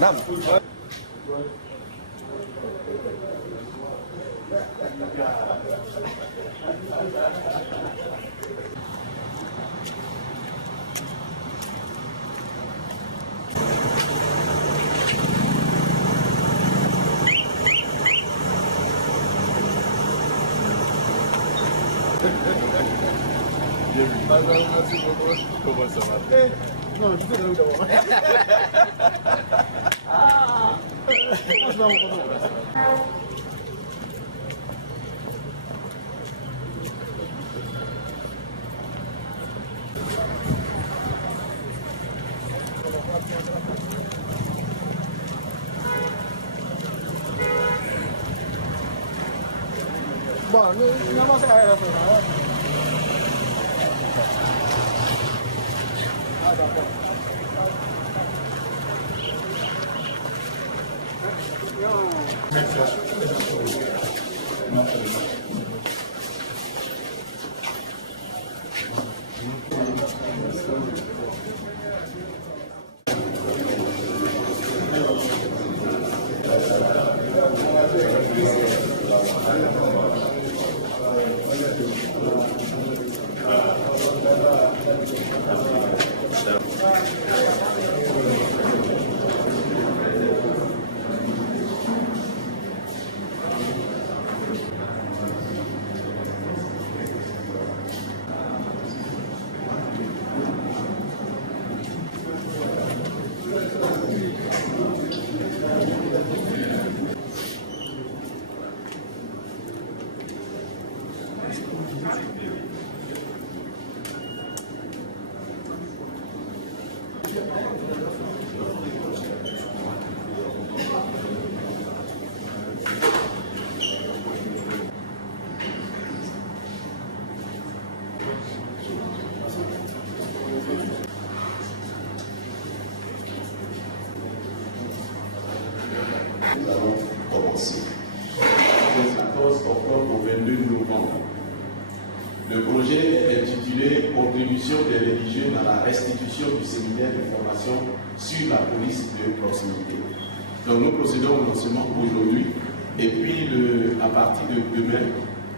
Naam. Comment ça va? Non, je sais que d'abord. Bon, non vamos a caer la zona. Nous allons commencer. Du 14 octobre au 22 novembre. Le projet est intitulé Contribution des religieux dans la restitution du séminaire de formation sur la police de proximité. Donc nous procédons au lancement aujourd'hui et puis à partir de demain,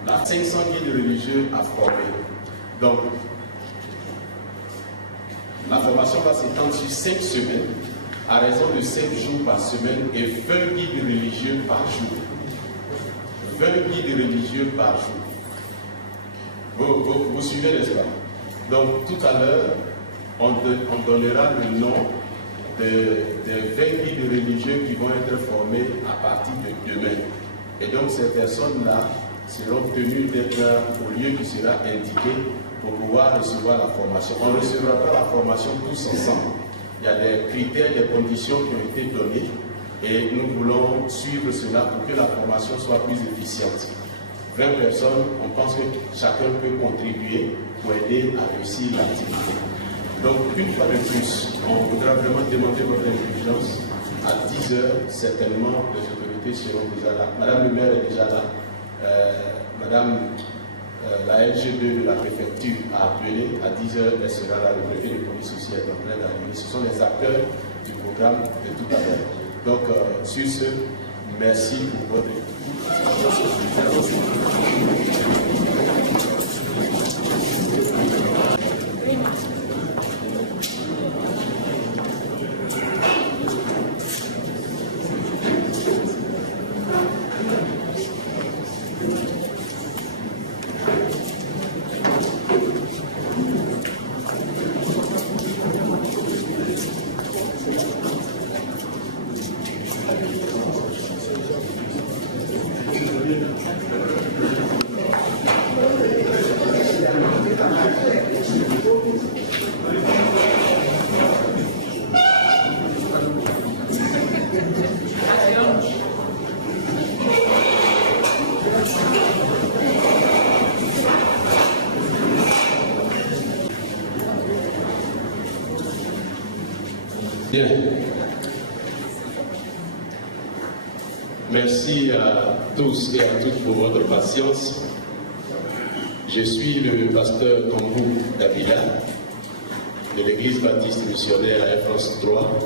la 500 guides religieux à former. Donc la formation va s'étendre sur 5 semaines à raison de 7 jours par semaine et 20 guides religieux par jour. 20 guides religieux par jour. Vous suivez, n'est-ce pas? Donc tout à l'heure, on donnera le nom des 20 guides religieux qui vont être formés à partir de demain. Et donc ces personnes-là seront tenues d'être au lieu qui sera indiqué pour pouvoir recevoir la formation. On ne recevra pas la formation tous ensemble. Il y a des critères, des conditions qui ont été données et nous voulons suivre cela pour que la formation soit plus efficiente. 20 personnes, on pense que chacun peut contribuer pour aider à réussir l'activité. Donc, une fois de plus, on voudra vraiment demander votre indulgence. À 10 heures, certainement, les autorités seront déjà là. Madame le maire est déjà là. Madame la LG2 de la préfecture a appelé. À 10 heures, elle sera là. Le préfet de police aussi est en train d'arriver. Ce sont les acteurs du programme de tout à l'heure. Donc, sur ce, merci pour votre écoute. Bien. Merci à tous et à toutes pour votre patience. Je suis le pasteur Kambou Davila de l'Église baptiste missionnaire à Air France 3,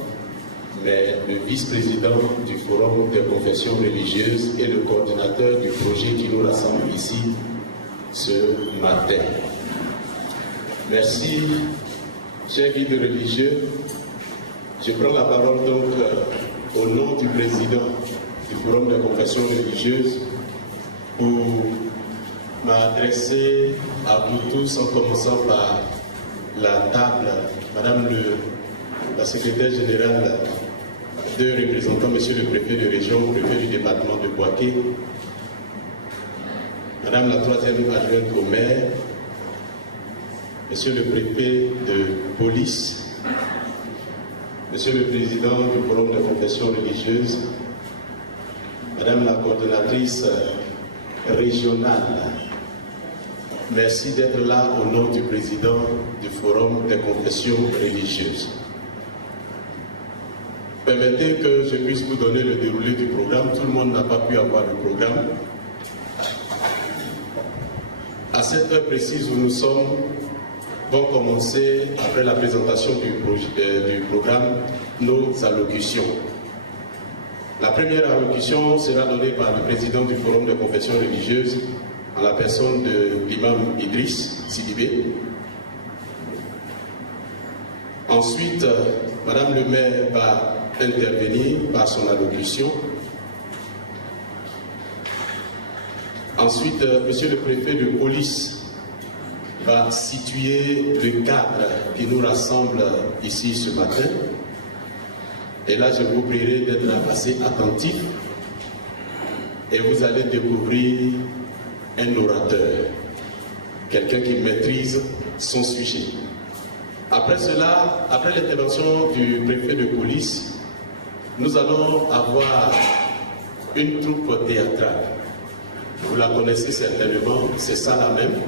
mais le vice-président du Forum des confessions religieuses et le coordinateur du projet qui nous rassemble ici ce matin. Merci, chers guides religieux. Je prends la parole donc au nom du président du Forum des confessions religieuses pour m'adresser à vous tous en commençant par la table, Madame la secrétaire générale, deux représentants, Monsieur le préfet de région, préfet du département de Bouaké, Madame la troisième adjointe au maire, Monsieur le préfet de police, Monsieur le président du Forum de confession religieuse, Madame la coordonnatrice régionale, merci d'être là au nom du président du Forum des confessions religieuses. Permettez que je puisse vous donner le déroulé du programme. Tout le monde n'a pas pu avoir le programme. À cette heure précise où nous sommes, vont commencer, après la présentation du programme, nos allocutions. La première allocution sera donnée par le président du Forum de confession religieuse, en la personne de l'imam Idriss Sidibé. Ensuite, Madame le maire va intervenir par son allocution. Ensuite, Monsieur le préfet de police va situer le cadre qui nous rassemble ici ce matin. Et là, je vous prierai d'être assez attentifs et vous allez découvrir un orateur, quelqu'un qui maîtrise son sujet. Après cela, après l'intervention du préfet de police, nous allons avoir une troupe théâtrale. Vous la connaissez certainement, c'est ça la même.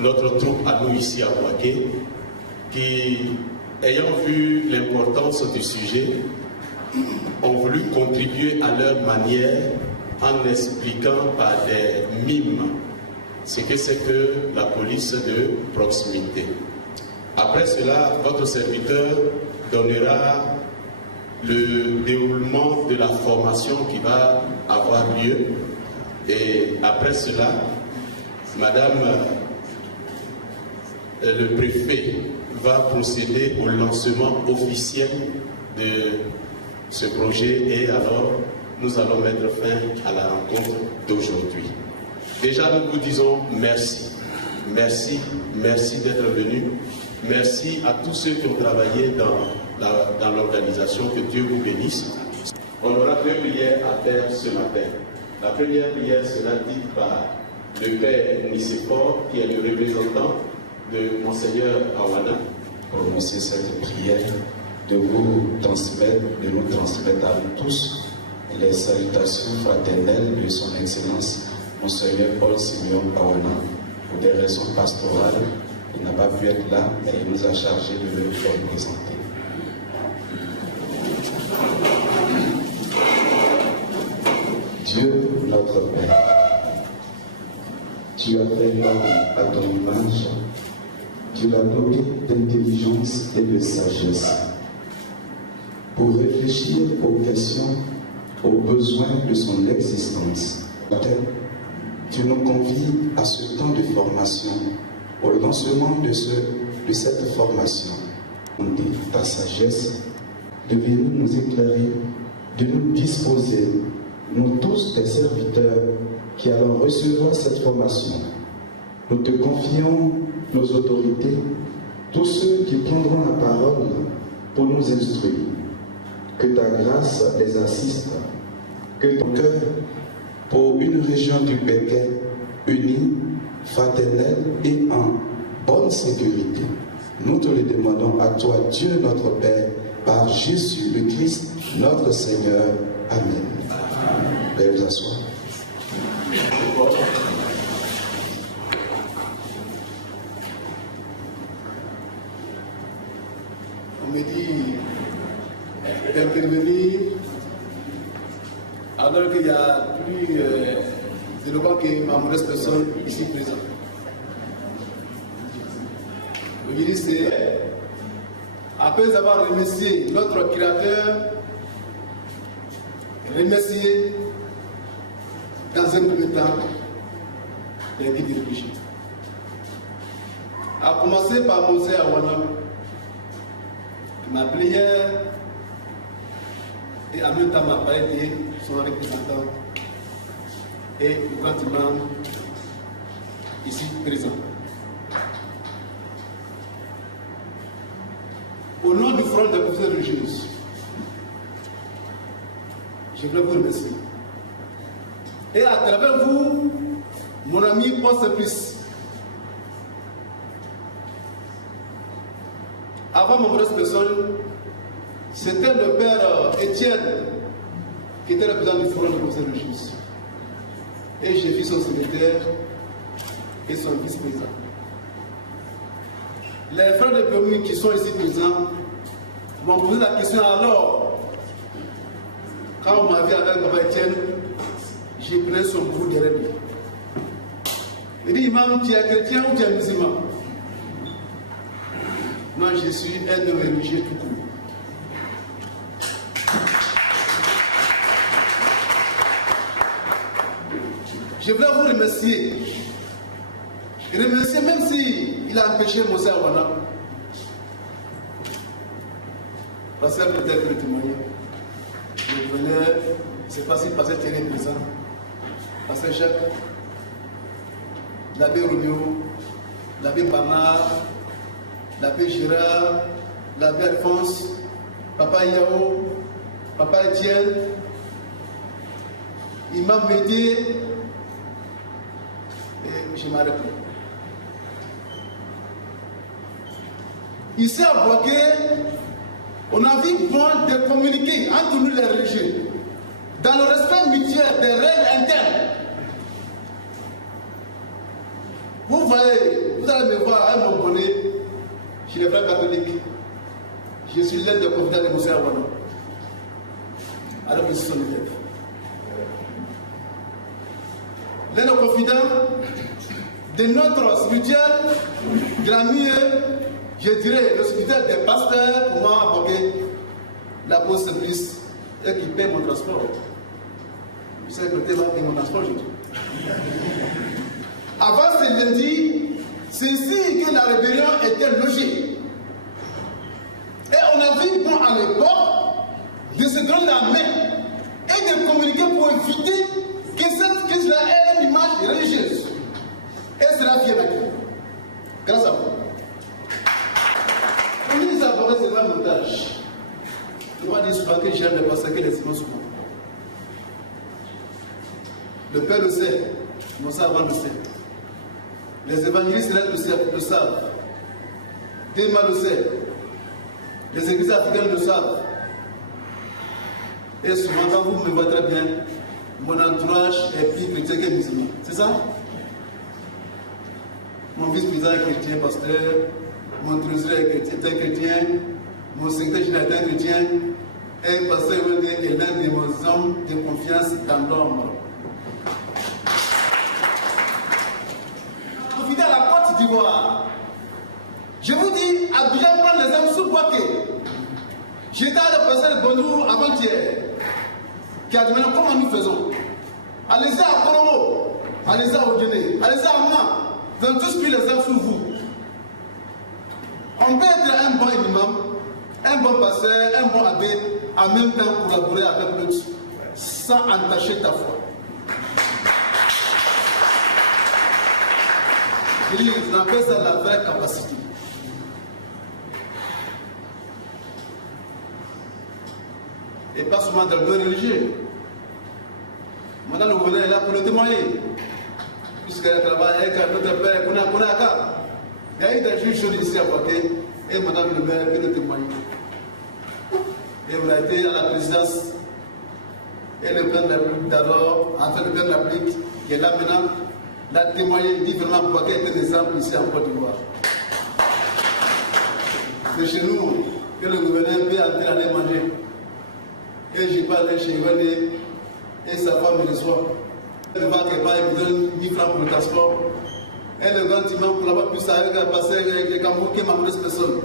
Notre troupe à nous ici à Bouaké, qui, ayant vu l'importance du sujet, ont voulu contribuer à leur manière en expliquant par des mimes ce que c'est que la police de proximité. Après cela, votre serviteur donnera le déroulement de la formation qui va avoir lieu. Et après cela, Madame le préfet va procéder au lancement officiel de ce projet et alors nous allons mettre fin à la rencontre d'aujourd'hui. Déjà, nous vous disons merci. Merci, merci d'être venus. Merci à tous ceux qui ont travaillé dans l'organisation. Que Dieu vous bénisse. On aura deux prières à faire ce matin. La première prière sera dite par le Père Nicéphore, qui est le représentant de Monseigneur Awana. Prononcer cette prière, de nous transmettre à nous tous les salutations fraternelles de son Excellence Monseigneur Paul Simeon Awana. Pour des raisons pastorales, il n'a pas pu être là, mais il nous a chargé de le représenter. Dieu, notre Père, tu as fait l'homme à ton image, tu l'as doté d'intelligence et de sagesse pour réfléchir aux questions, aux besoins de son existence. Tu nous convies à ce temps de formation, au lancement de cette formation. Ta sagesse de venir nous éclairer, de nous disposer, nous tous tes serviteurs qui allons recevoir cette formation. Nous te confions nos autorités, tous ceux qui prendront la parole pour nous instruire. Que ta grâce les assiste, que ton cœur, pour une région du Béquet unie, fraternelle et en bonne sécurité. Nous te le demandons à toi, Dieu notre Père, par Jésus le Christ, notre Seigneur. Amen. Veuillez vous asseoir. On me dit d'intervenir alors qu'il y a plus d'éloquents que ma modeste personne ici présente. Je dis c'est après avoir remercié notre créateur, remercier dans un premier temps les guides réfugiés. A commencer par Mosé Awana, ma prière et en même temps ma parole de son représentant et le grand imam ici présent. Au nom du Forum des conférences religieuses, je voudrais vous remercier. Et à travers vous, mon ami Paul Simplice, avant mon modeste personne, c'était le père Étienne qui était le président du Forum des conférences religieuses. Et j'ai vu son secrétaire et son vice-président. Les frères de Péoumi qui sont ici présents m'ont posé la question alors, quand on m'a vu avec Papa Étienne, j'ai pris son bout derrière lui. Il dit, Imam, tu es chrétien ou tu es musulman? Moi, je suis un homme religieux tout court. Je voulais vous remercier. Remercier même s'il a empêché Mosé Awana. Parce que peut-être le témoigner. Je venais, c'est pas si parce que tu es présent. Parce que Jacques, l'abbé Romeo, l'abbé Bernard, l'abbé Gérard, l'abbé Alphonse, Papa Yao, Papa Étienne, Imam Médier, et je m'arrête. Ici à Boaké, on a vu bon de communiquer entre nous les religieux, dans le respect mutuel des règles internes. Vous voyez, vous allez me voir à mon bonnet, chez les frères catholiques. Je suis l'aide de confident de Mosé Awana. Alors qu'ils sont élèves. L'aide de confident de notre spirituel, de la mieux, je dirais, le spirituel des pasteurs, pour moi, aboguer la pause service et qui paie mon transport. Vous savez que le thème va payer mon transport, je dis. Avant ce lundi, c'est ici que la rébellion était logée. Et on a vu bon à l'époque de se donner la main et de communiquer pour éviter que cette crise-là ait une image religieuse. Et cela vient à Dieu. Grâce à vous. On dit que ça c'est un montage. Je dois dire souvent que j'aime le massacrer les immenses souvent. Le Père le sait, nos savants le sait. Les évangélistes le savent. Déma le sait. Les églises africaines le savent. Et souvent, quand vous me voyez très bien, mon entourage est plus chrétien que musulman. C'est ça? Mon vice-président est chrétien, pasteur. Mon trésorier est un chrétien. Mon secrétaire général est un chrétien. Et pasteur est l'un de mes hommes de confiance dans l'homme. Profitez à la Côte d'Ivoire. Je vous dis, Abidjan prend les hommes sous Boaké. J'étais à la passer de Bonjour avant-hier, qui a demandé comment nous faisons. Allez-y à Koromo, allez-y à Odjene, allez-y à Amma, vous avez tous pris les hommes sous vous. On peut être un bon imam, un bon pasteur, un bon abbé, en même temps collaborer avec l'autre, sans entacher ta foi. On appelle ça la vraie capacité. Et pas seulement dans le monde religieux. Madame le gouverneur est là pour le témoigner. Puisqu'elle travaille avec notre père, Konaka. Il y a eu des juges chauds ici à Boaké, et madame le maire peut le témoigner. Et on a été à la présidence, et le président de la République d'abord, enfin le président de la République, qui est là maintenant, l'a témoigné, il dit vraiment Boaké est un exemple ici en Côte d'Ivoire. C'est chez nous que le gouverneur peut entrer aller manger. Et je parle chez René et sa femme me reçoit. Elle va quelque part, elle me donne 1000 francs pour le transport. Et le grand imam pour l'avoir pu savoir qu'elle passait avec les Camerounais qui m'a cette personne.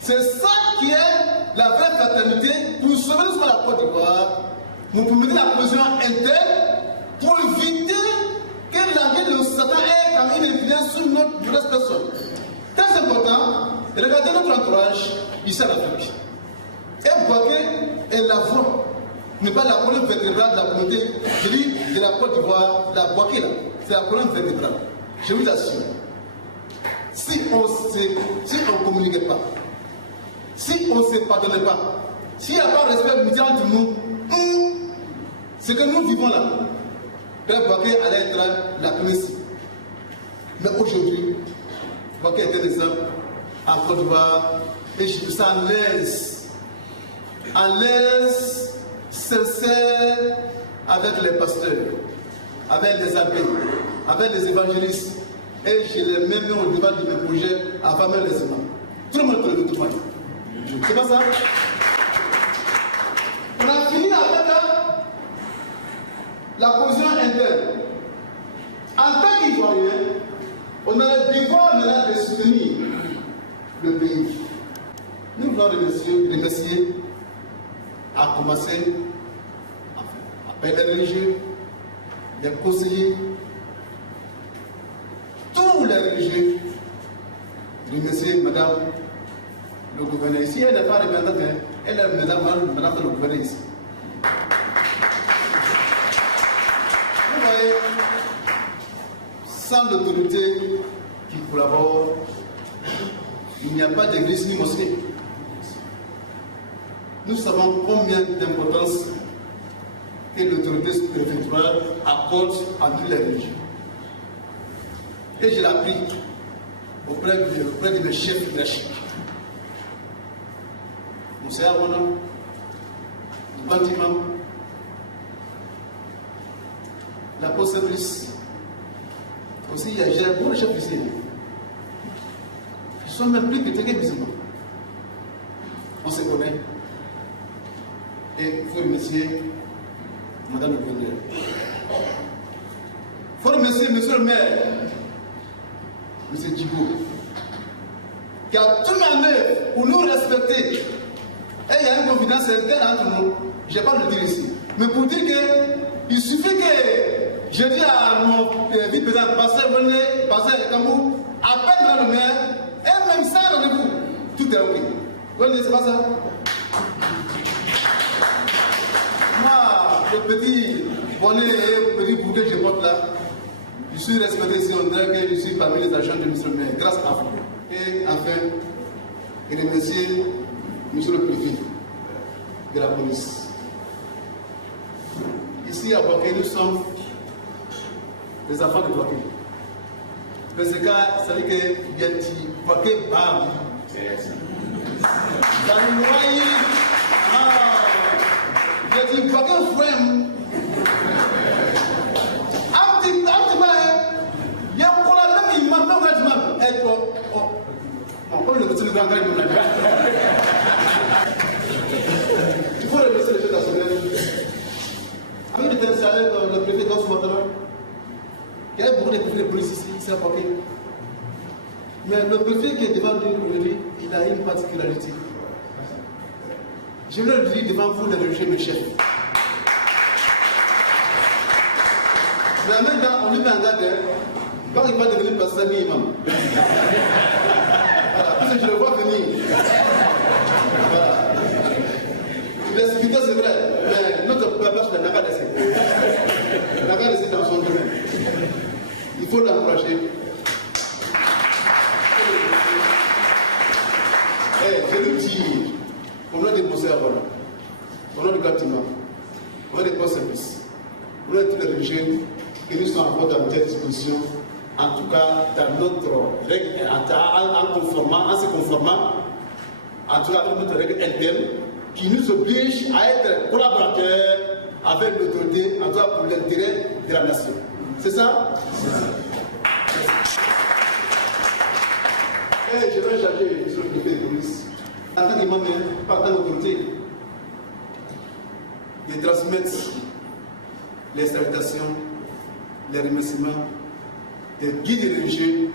C'est ça qui est la vraie fraternité pour sauver sur la Côte d'Ivoire, pour permettre la cohésion interne, pour éviter que la vie de Satan ait comme une influence sur notre vraie personne. Très important, regardez notre entourage ici en Afrique. Et Bouaké est la voix, n'est pas la colonne vertébrale de la communauté de la Côte d'Ivoire, la Bouaké là, c'est la colonne vertébrale. Je vous assure, si on ne communiquait pas, si on ne se pardonnait pas, s'il n'y a pas de respect mutuel entre nous, ce que nous vivons là, Père Bouaké allait être la Tunisie. Mais aujourd'hui, Bouaké est un exemple en Côte d'Ivoire et je me sens à l'aise, sincère avec les pasteurs, avec les abbés, avec les évangélistes. Et je les mets au devant de mes projets avant même les imams. Tout le monde peut le trouver. C'est pas ça? On a fini avec la cohésion interne. En tant qu'Ivoirien, on a le devoir maintenant de soutenir le pays. Nous voulons remercier à commencer à les religieux, les conseillers, tous les religieux, remercier madame le gouverneur ici. Elle n'est pas représentante, elle est madame le gouverneur ici. Vous voyez, sans l'autorité qui collabore, il n'y a pas d'église ni mosquée. Nous savons combien d'importance que l'autorité préfectorale accorde à toutes les religions. Et je l'ai appris auprès de mes chefs hiérarchiques. Moussa Arwana, le bâtiment, la poste-service. Aussi, il y a beaucoup de chefs ici. Ils sont même plus que les musulmans. On se connaît. Et il faut remercier madame le gouverneur. Il faut remercier monsieur le maire, monsieur Djibo, qui a tout mis en œuvre pour nous respecter. Et il y a une confidence interne entre nous. Je ne vais pas le dire ici. Mais pour dire qu'il suffit que je dis à mon vice-président, pasteur René, pasteur Kamou, appelle dans le maire, et même ça, rendez-vous, tout est ok. Vous voyez, c'est pas ça? Moi, le petit bonnet et le petit bouquet que je porte là, je suis respecté ici, on dirait que je suis parmi les agents de M. le maire, grâce à vous. Et enfin, je remercie M. le préfet de la police. Ici à Bouaké, nous sommes des enfants de Bouaké. Mais ce cas, ça veut dire que Yati, Bouaké, bam. Dans le noyer, j'ai dit, Bouaké, frère, il y a un problème, il m'a même dit, comme le petit grand grec, il faut remercier les gens nationaux. Avec le préfet dans ce matin, il y a beaucoup de préfets de police ici, c'est à Bouaké. Mais le préfet qui est devant nous aujourd'hui, il a une particularité. Je voulais le dire devant vous, les religieux, mes chefs. Mais maintenant, on lui met en garde, quand il va devenir pasteur ni imam. Voilà, parce que je le vois venir. Voilà. L'explication, c'est vrai, mais notre peuple n'a pas laissé. Il n'a pas laissé dans son domaine. Il faut l'encourager. Je lui dis, au nom des conseillers, au nom du bâtiment, au nom des post-services, au nom de tous les religieux, que nous sommes encore dans notre disposition, en tout cas dans notre règle, en se conformant, en tout cas dans notre règle interne, qui nous oblige à être collaborateurs avec l'autorité, en tout cas pour l'intérêt de la nation. C'est ça? Et je vais charger M. le préfet de police. En tant qu'imam, par tant d'autorité, de transmettre les salutations, les remerciements des guides religieux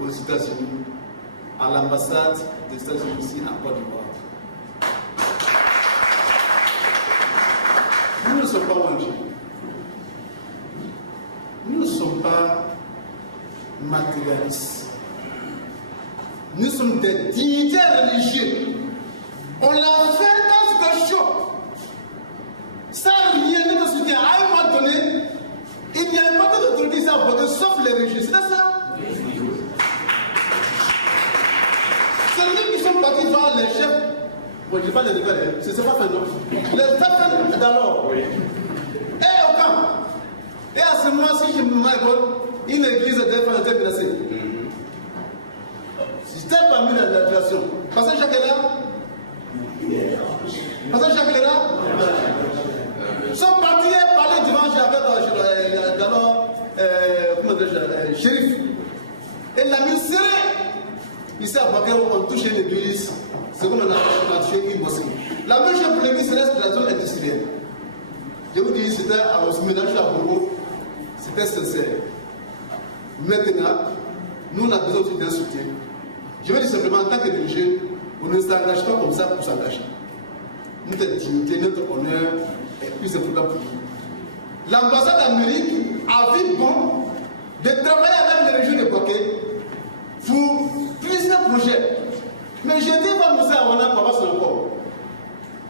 aux États-Unis, à l'ambassade des États-Unis ici en Côte d'Ivoire. Nous ne sommes pas ONG. Nous ne sommes pas matérialistes. Nous sommes des dignitaires religieux. On l'a fait dans ce show. Ça, rien ne te soutient. À un moment donné, il n'y a pas d'autorité ici à Bordeaux, sauf les religieux. C'est ça? C'est eux qui sont partis voir les chefs. Bon, je ne dis pas les rebelles, c'est pas fait, non. Les chefs d'alors. Et au camp. Et à ce moment, si je me rappelle, une église était placée. C'était parmi la nation. Parce que Jacques est là. Parce que Jacques est là. Ils sont partis parler dimanche avec d'abord, comment dire, shérif. Et l'a mis serré. Ici à Baké, on touche une église. C'est comme on a touché une mosquée. La même chose pour l'église céleste de la zone industrielle. Je vous dis, c'était à ménage à Bourgo. C'était sincère. Maintenant, nous, on a besoin aussi d'un soutien. Je veux dire simplement, en tant que religieux, on ne s'engage pas comme ça pour s'engager. Notre dignité, notre honneur est plus important pour nous. L'ambassade d'Amérique a vu bon de travailler avec les régions de Baké pour plusieurs projets. Mais je dis pas Moussa Awana pour avoir son corps.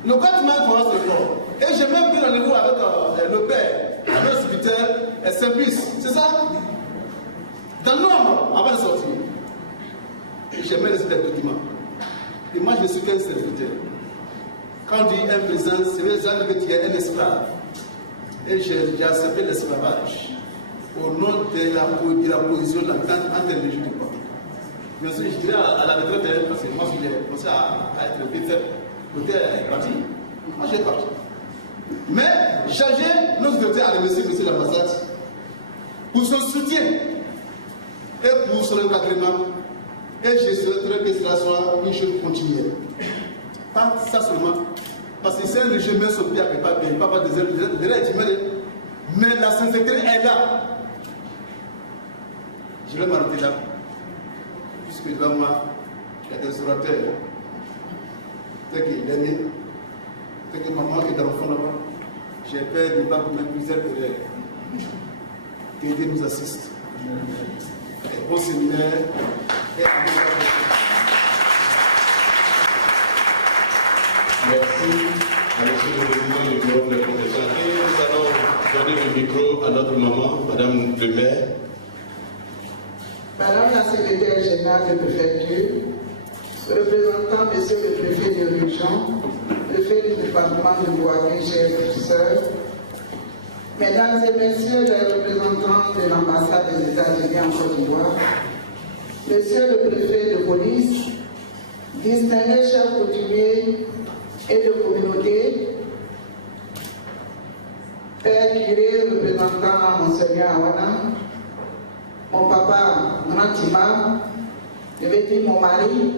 Le quotidien pour avoir son corps. Et j'ai même pris rendez-vous avec le père, avec le serviteur, et Saint-Brice. C'est ça? Dans le nombre, avant de sortir. J'ai même laissé des documents. Et moi, je suis qu'un serviteur. Quand on dit un président, c'est vrai que tu es un esclave. Et j'ai accepté l'esclavage au nom de la position de l'entente entre les régions du peuple. Bien sûr, je dirais à la retraite, parce que moi, j'ai commencé à être vite fait. Côté est parti. Moi, j'ai parti. Mais j'ai nos autorités à remercier M. l'ambassade pour son soutien et pour son encadrement. Et je souhaiterais que cela soit une chose continuelle. Pas ça seulement. Parce que c'est un régime, même son pied à quelque part, il ne peut pas des mais la sincérité est là. Je vais m'arrêter là. Puisque devant moi, il y a des orateurs. Peut-être qu'il est né. Peut-être que maman qui est dans le fond là-bas. J'ai peur de ne pas commettre plusieurs erreurs. Que Dieu nous assiste. Et bon séminaire. Et merci à monsieur le président du bureau de profession. Et nous allons donner le micro à notre maman, madame le maire. Madame la secrétaire générale de préfecture, représentant monsieur le préfet de région, le préfet du département de Boaké, chers professeurs, mesdames et messieurs les représentants de l'ambassade des États-Unis en Côte d'Ivoire, monsieur le préfet de police, distingués chefs coutumiers et de communauté, père curé représentant Monseigneur Awana, mon papa Nantima, je vais dire mon mari,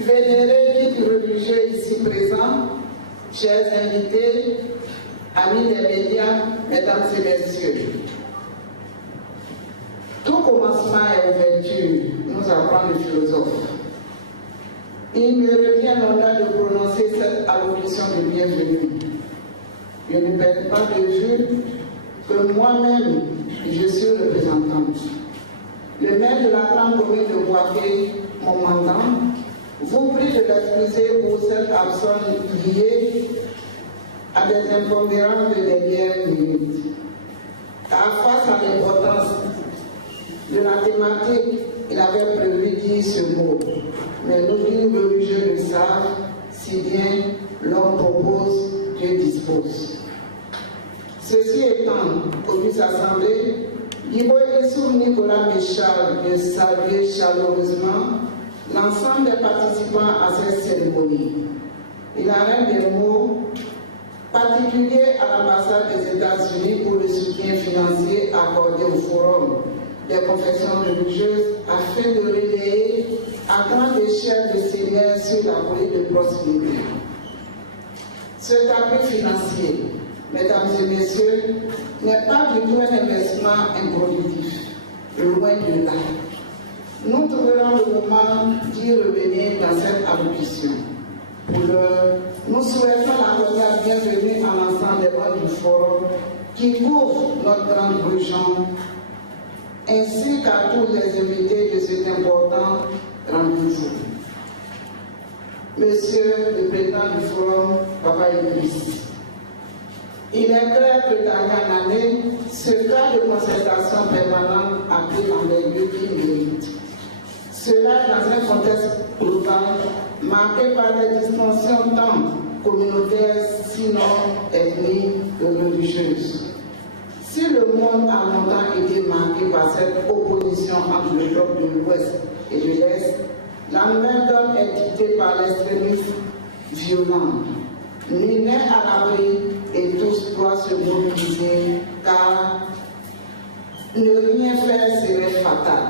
vénérés guides religieux ici présents, chers invités, amis des médias, mesdames et messieurs. Tout commencement est ouverture, nous apprend le philosophe. Il me revient l'honneur de prononcer cette allocution de bienvenue. Je ne perds pas de vue que moi-même, je suis représentante. Le maire de la grande commune de Boaké, mon mandant, vous prie de l'excuser pour cette absence liée à des impondérables de dernière minute. Car face à l'importance de la thématique, il avait prévu dire ce mot. Mais nos guides religieux le savent, si bien l'homme propose, Dieu dispose. Ceci étant, Auguste Assemblée, Ibo et sous Nicolas Michal de saluer chaleureusement l'ensemble des participants à cette cérémonie. Il a un des mots particuliers à l'ambassade des États-Unis pour le soutien financier accordé au Forum des confessions religieuses afin de relayer à grande échelle le Seigneur sur la politique de proximité. Cet appui financier, mesdames et messieurs, n'est pas du tout un investissement improductif, loin de là. Nous trouverons le moment d'y revenir dans cette allocution. Pour l'heure, nous souhaitons la bienvenue à l'ensemble des membres du forum qui couvrent notre grande région, ainsi qu'à tous les invités de cet important rendez-vous. Monsieur le Président du Forum, Papa Idriss, il est clair que dans une année, ce cas de concertation permanente a pris l'envergure qu'il mérite. Cela dans un contexte global marqué par des distensions tant communautaires, sinon ethniques et religieuses. Si le monde a longtemps été marqué par cette opposition entre le bloc de l'Ouest et de l'Est, la nouvelle donne est dictée par l'extrémisme violent. Nul n'est à l'abri et tous doivent se mobiliser car ne rien faire serait fatal.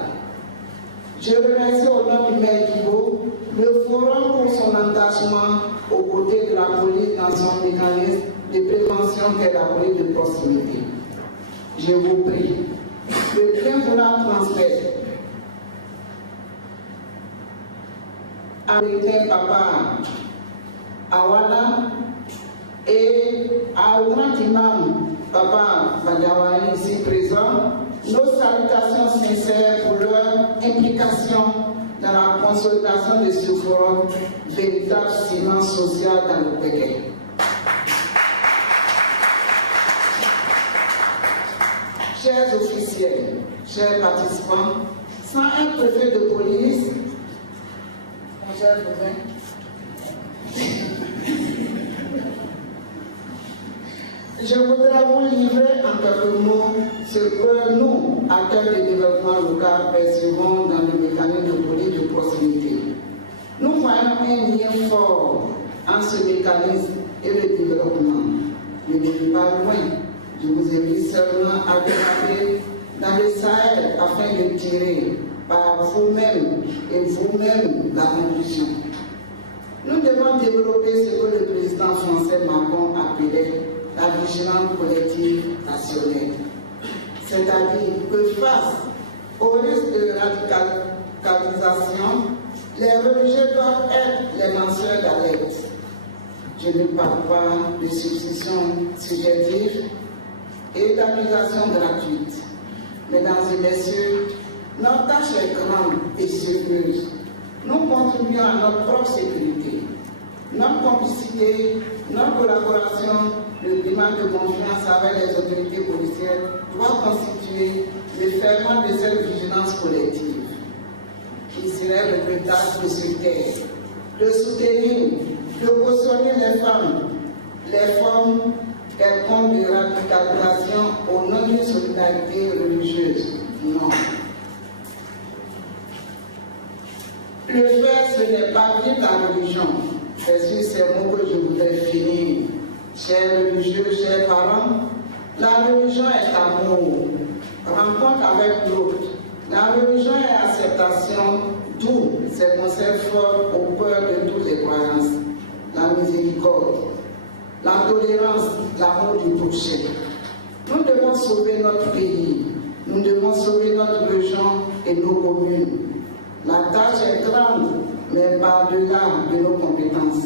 Je remercie au nom du maire Guibault le forum pour son engagement aux côtés de la police dans son mécanisme de prévention qu'est la police de proximité. Je vous prie de bien vouloir transmettre à l'éternel Papa Awala et au grand imam Papa Badiawari ici présent, nos salutations sincères pour leur implication dans la consolidation de ce forum, véritable ciment social dans le pays. Chers officiels, chers participants, sans un préfet de police, mon cher voisin, je voudrais vous livrer en quelques mots ce que nous, acteurs du développement local, percevons dans le mécanisme de politique de proximité. Nous voyons un lien fort entre ce mécanisme et le développement. Je ne vais pas loin. Je vous invite seulement à regarder dans le Sahel afin de tirer par vous-même et vous-même la conclusion. Nous devons développer ce que le président français Macron appelait la vigilance collective rationnelle. C'est-à-dire que face au risque de radicalisation, les religieux doivent être les lanceurs d'alerte. Je ne parle pas de suspicion subjective et d'accusation gratuite. Mesdames et messieurs, notre tâche est grande et sérieuse. Nous contribuons à notre propre sécurité. Notre complicité, notre collaboration, le climat de confiance avec les autorités policières doit constituer le ferment de cette vigilance collective. Il serait regrettable de se taire, de soutenir, de cautionner les formes quelconques de radicalisation au nom d'une solidarité religieuse. Non. Le fait, ce n'est pas vivre la religion. C'est sur ces mots que je voudrais finir. Chers religieux, chers parents, la religion est amour, rencontre avec l'autre. La religion est acceptation, d'où ces concepts forts au cœur de toutes les croyances. La miséricorde, la tolérance, l'amour du prochain. Nous devons sauver notre pays, nous devons sauver notre région et nos communes. La tâche est grande, mais par-delà de nos compétences.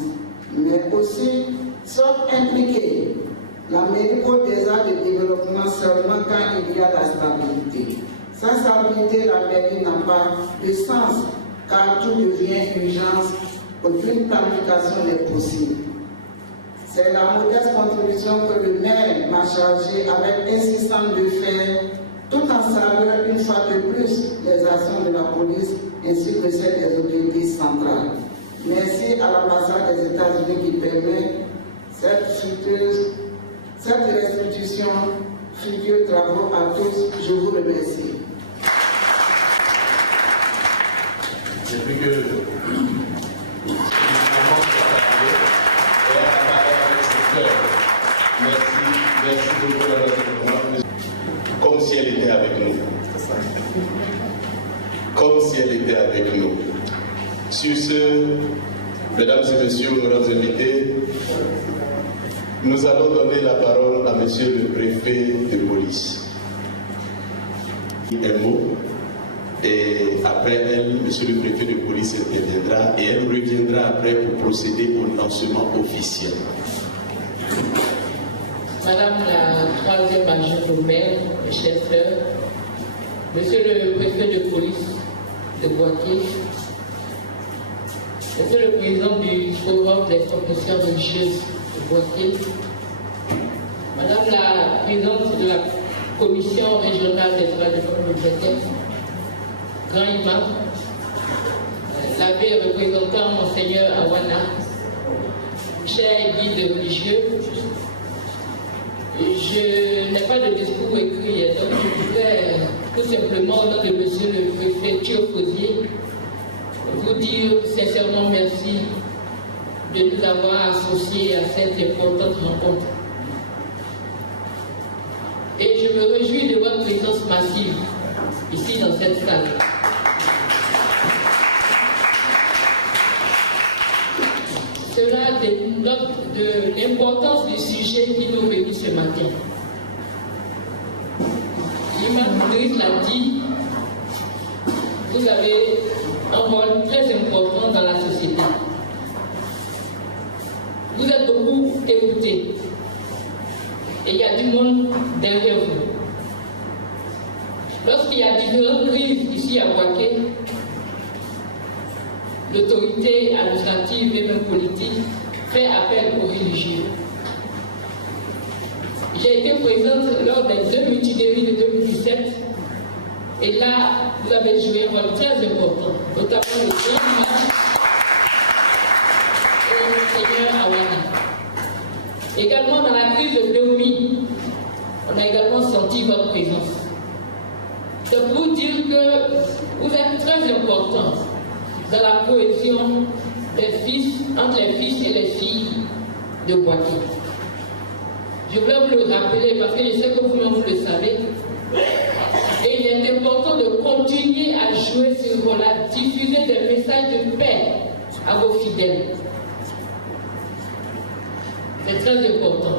Mais aussi, sommes impliqués. La mairie compte des arts de développement seulement quand il y a la stabilité. Sans stabilité, la mairie n'a pas de sens, car tout devient urgence, aucune planification n'est possible. C'est la modeste contribution que le maire m'a chargé avec insistance de faire, tout en saluant une fois de plus les actions de la police ainsi que celles des autorités centrales. Merci à l'ambassade des États-Unis qui permet cette restitution, fructueux travaux à tous. Je vous remercie. Depuis que merci beaucoup à notre comme si elle était avec nous. Comme si elle était avec nous. Sur ce, Mesdames et messieurs, honorables invités, nous allons donner la parole à monsieur le préfet de police. Un mot, et après elle, monsieur le préfet de police interviendra et elle reviendra après pour procéder au lancement officiel. Madame la troisième adjointe au maire, mes chers frères, monsieur le préfet de police de Boaké, monsieur le président du forum des professeurs religieuses de Boaké, madame la présidente de la commission régionale des droits de l'homme de Boaké, grand imam, l'abbé représentant Monseigneur Awana, chers guides religieux, je n'ai pas de discours écrit, donc je voudrais tout simplement, au nom de monsieur le préfet Thioposier, vous dire sincèrement merci de nous avoir associés à cette importante rencontre. Et je me réjouis de votre présence massive ici dans cette salle. Cela dénote de l'importance du sujet qui nous réunit ce matin. L'imam Idriss l'a dit, vous avez un rôle très important dans la société. Vous êtes beaucoup écoutés et il y a du monde derrière vous. Lorsqu'il y a différentes crises ici à Boaké, l'autorité administrative et même politique fait appel aux religieux. J'ai été présente lors des deux multidévis de 2017 et là, vous avez joué un rôle très important, notamment le grand imam et le Seigneur Awana. Également dans la crise de Dahomey, on a également senti votre présence. C'est pour vous dire que vous êtes très important dans la cohésion des fils, entre les fils et les filles de Boaké. Je voulais vous le rappeler parce que je sais que vous-même vous le savez. Et il est important de continuer à jouer ce rôle-là, diffuser des messages de paix à vos fidèles. C'est très important.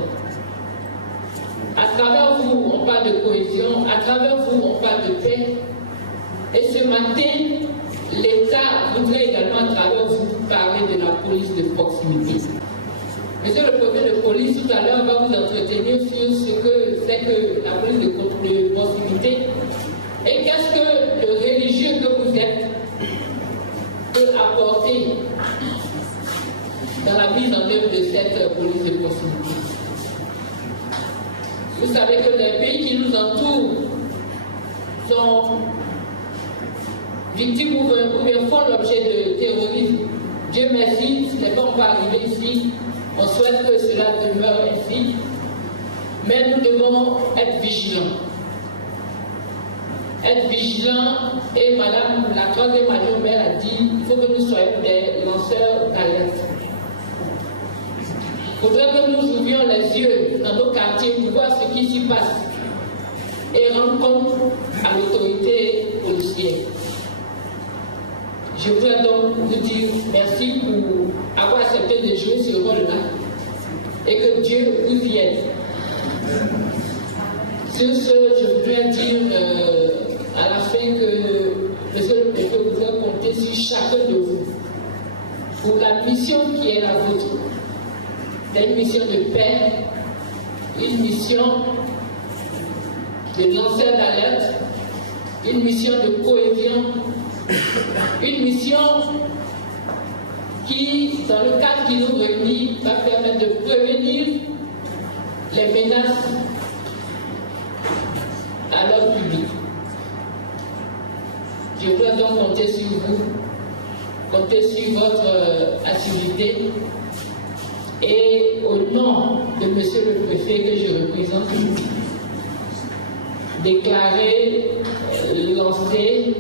À travers vous, on parle de cohésion, à travers vous, on parle de paix. Et ce matin, l'État voudrait également, à travers vous, parler de la police de proximité. Monsieur le préfet de police, tout à l'heure, va vous entretenir sur ce que c'est que la police de proximité et qu'est-ce que le religieux que vous êtes peut apporter dans la mise en œuvre de cette police de proximité. Vous savez que les pays qui nous entourent sont victimes ou bien font l'objet de terrorisme. Dieu merci, ce n'est pas encore arrivé ici. On souhaite que cela demeure ainsi. Mais nous devons être vigilants. Être vigilants, et madame la troisième adjointe maire a dit, il faut que nous soyons des lanceurs d'alerte. Il faudrait que nous ouvrions les yeux dans nos quartiers pour voir ce qui s'y passe et rendre compte à l'autorité policière. Je voudrais donc vous dire merci pour avoir accepté de jouer ce rôle-là et que Dieu vous y aide. Sur ce, je voudrais dire à la fin que monsieur le préfet voudrait compter sur chacun de vous pour la mission qui est la vôtre. C'est une mission de paix, une mission de lanceur d'alerte, une mission de cohésion, une mission qui, dans le cadre qui nous réunit, va permettre de prévenir les menaces à l'ordre public. Je voudrais donc compter sur vous, compter sur votre assiduité et au nom de monsieur le préfet que je représente, déclarer, lancer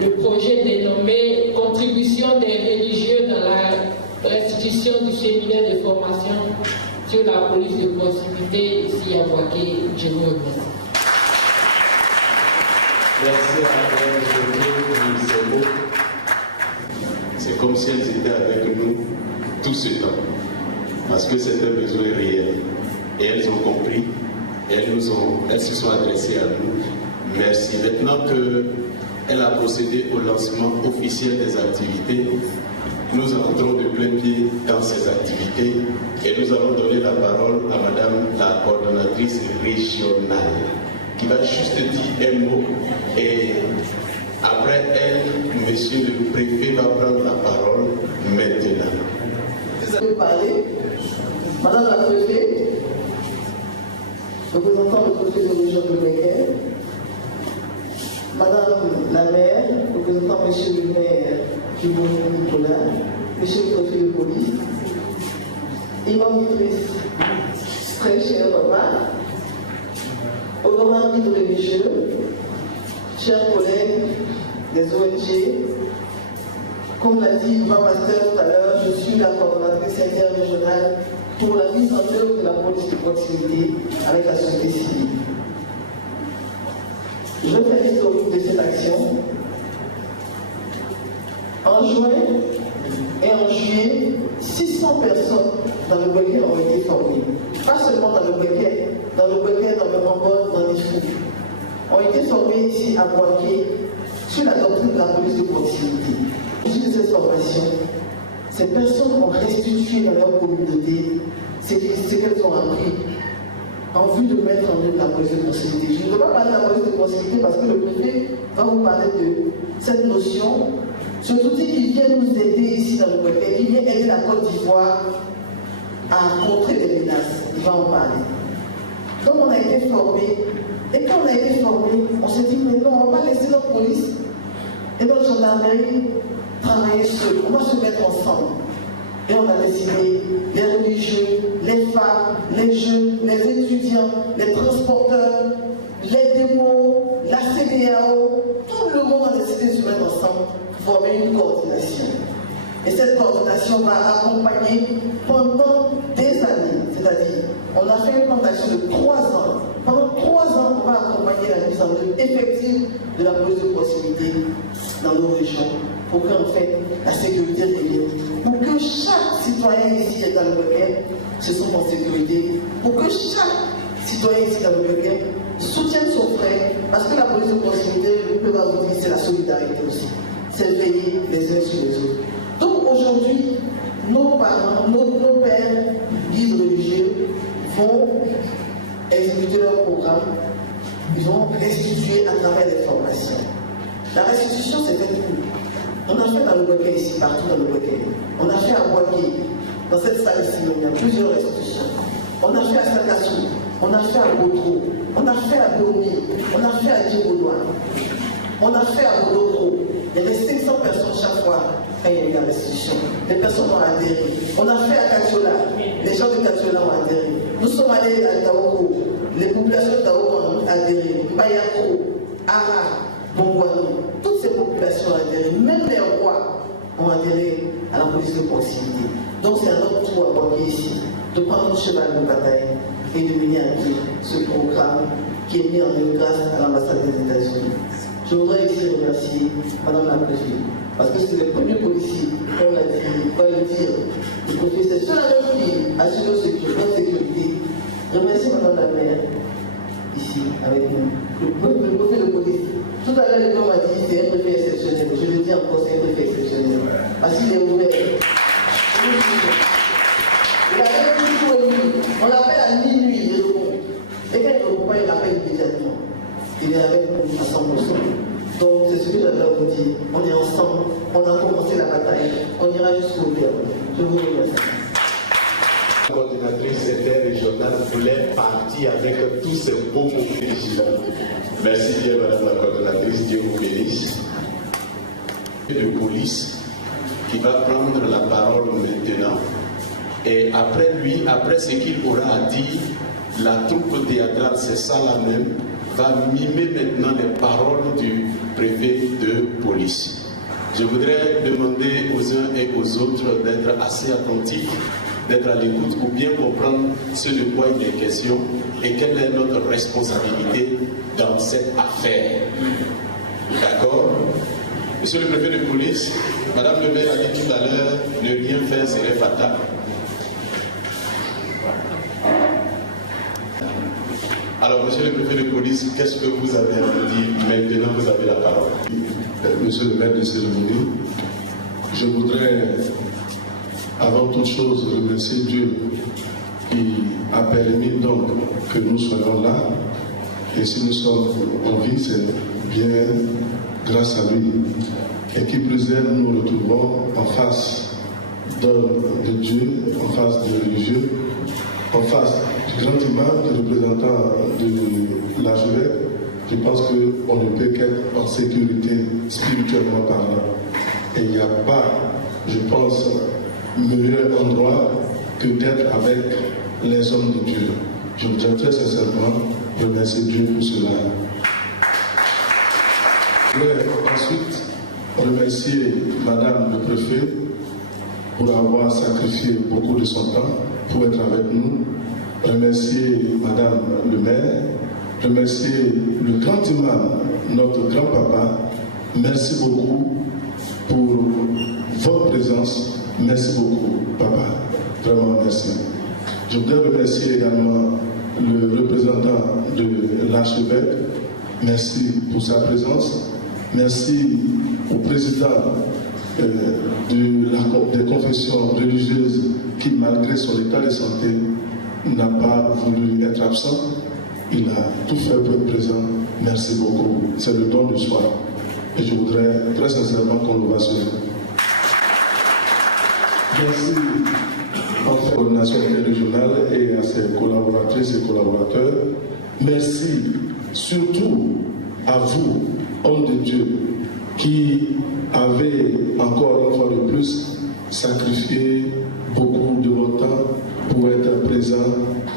le projet dénommé « Contribution des religieux dans la restitution du séminaire de formation sur la police de proximité ici à Boaké. » Je vous remercie. Merci à vous pour ces mots. C'est comme si elles étaient avec nous. tout ce temps. Parce que c'est un besoin réel. Et elles ont compris, elles se sont adressées à nous. Merci. Maintenant qu'elle a procédé au lancement officiel des activités, nous entrons de plein pied dans ces activités et nous allons donner la parole à Madame la coordonnatrice régionale qui va juste dire un mot et après elle, Monsieur le Préfet va prendre la parole maintenant. Vous avez parlé, Madame la Préfète, représentant le préfet de région de Béguer, Madame la maire, représentant Monsieur le maire du Nicolas, Monsieur le préfet de police, Imam Idriss, très cher papa, honorable guide religieux, chers collègues des ONG, comme l'a dit Yvan Pasteur tout à l'heure, je suis la coordonnatrice interrégionale pour la mise en œuvre de la police de proximité avec la société civile. Je fais l'historique de cette action. En juin et en juillet, 600 personnes dans le Béguer ont été formées. Pas seulement dans le Béguer, dans le Rambol, dans les Fous. Ont été formées ici à Boaké sur la doctrine de la police de proximité. Suite de cette formation, ces personnes ont restitué dans leur communauté ce qu'elles ont appris en vue de mettre en œuvre la police de proximité. Je ne peux pas parler de la police de proximité parce que le préfet va vous parler de cette notion. Cet outil qui vient nous aider ici dans le Béguer, qui vient aider la Côte d'Ivoire à contrer les menaces. Il va en parler. Donc on a été formés. Et quand on a été formés, on s'est dit, mais non, on ne va pas laisser notre police et notre gendarmerie travailler seuls. On va se mettre ensemble. Et on a décidé, les religieux, les femmes, les jeunes, les étudiants, les transporteurs, les démos, la CDAO, tout le monde a décidé de se mettre ensemble pour former une coordination. Et cette coordination va accompagner pendant des années. C'est-à-dire, on a fait une plan d'action de 3 ans. Pendant 3 ans, on va accompagner la mise en œuvre effective de la police de proximité dans nos régions pour qu'en fait la sécurité revienne. Pour que chaque citoyen ici dans le Béguer se sente en sécurité. Pour que chaque citoyen ici dans le Béguer soutienne son frère. Parce que la police de proximité, je peux vous dire, c'est la solidarité aussi. C'est veiller les uns sur les autres. Donc aujourd'hui, nos parents, nos pères, guides religieux, vont exécuter leur programme. Ils ont restitué à travers les formations. La restitution, c'est fait où? On a fait dans le Béguer ici, partout dans le Béguer. On a fait à Boaké, dans cette salle ici, il y a plusieurs restitutions. On a fait à Sakassou, on a fait à Bodro, on a fait à Bomi, on a fait à Djiboulois, on a fait à Bodoro. Il y avait 500 personnes chaque fois quand il y a eu la restitution. Les personnes ont adhéré. On a fait à Katiola, les gens de Katiola ont adhéré. Nous sommes allés à Taoko, les populations de Taoko ont adhéré. Bayako, Ara, Bongwano, toutes ces populations ont adhéré. Même les rois ont adhéré à la police de proximité. Donc c'est à notre tour à Boaké ici de prendre le cheval de bataille et de mener à pied ce programme qui est mis en œuvre grâce à l'ambassade des États-Unis. Je voudrais ici remercier Madame la Préfète, parce que c'est le premier policier, comme l'a dit, on va le dire, le préfet, c'est seul qui assure notre sécurité. Je remercie Madame la maire, ici, avec nous, le préfet de police. Tout à l'heure, le m'a dit, c'est un préfet exceptionnel. Je le dis encore, c'est un préfet exceptionnel. Parce qu'il est ouvert. Il appelle toujours et nuit. On l'appelle à minuit, il répond. Et quand il ne répond pas, il l'appelle immédiatement. Il est avec nous à 100%. Donc c'est ce que j'avais à vous dire. On est ensemble, on a commencé la bataille, on ira jusqu'au terme. Je vous remercie. La coordinatrice interrégionale voulait partir avec tous ces beaux mots félicitants. Merci bien Madame la coordinatrice, Dieu vous bénisse. De police qui va prendre la parole maintenant. Et après lui, après ce qu'il aura à dire, la troupe théâtrale, c'est ça la même, va mimer maintenant les paroles du préfet de police. Je voudrais demander aux uns et aux autres d'être assez attentifs, d'être à l'écoute pour bien comprendre ce de quoi il est question et quelle est notre responsabilité dans cette affaire. D'accord? Monsieur le préfet de police, Madame le maire a dit tout à l'heure, ne rien faire serait fatal. Alors, monsieur le préfet de police, qu'est-ce que vous avez à dire? Maintenant, vous avez la parole. Monsieur le maire de cérémonie, je voudrais, avant toute chose, remercier Dieu qui a permis donc que nous soyons là. Et si nous sommes en vie, c'est bien grâce à lui. Et qui plus est, nous nous retrouvons en face d'hommes de Dieu, en face de religieux, en face du grand imam, du représentant de l'archevêque. Je pense qu'on ne peut qu'être en sécurité spirituellement parlant. Et il n'y a pas, je pense, meilleur endroit que d'être avec les hommes de Dieu. Je voudrais très sincèrement remercier Dieu pour cela. Je voudrais ensuite remercier Madame le préfet pour avoir sacrifié beaucoup de son temps pour être avec nous. Remercier Madame le maire. Remercier le grand imam, notre grand-papa. Merci beaucoup pour votre présence. Merci beaucoup, papa. Vraiment merci. Je voudrais remercier également le représentant de l'archevêque. Merci pour sa présence. Merci au président des confessions religieuses qui, malgré son état de santé, n'a pas voulu être absent. Il a tout fait pour être présent. Merci beaucoup. C'est le don de soi. Et je voudrais très sincèrement qu'on l'ovationne. Merci en fait, aux nations régionales et à ses collaboratrices et collaborateurs. Merci surtout à vous, hommes de Dieu, qui avez encore une fois de plus sacrifié beaucoup de votre temps pour être présent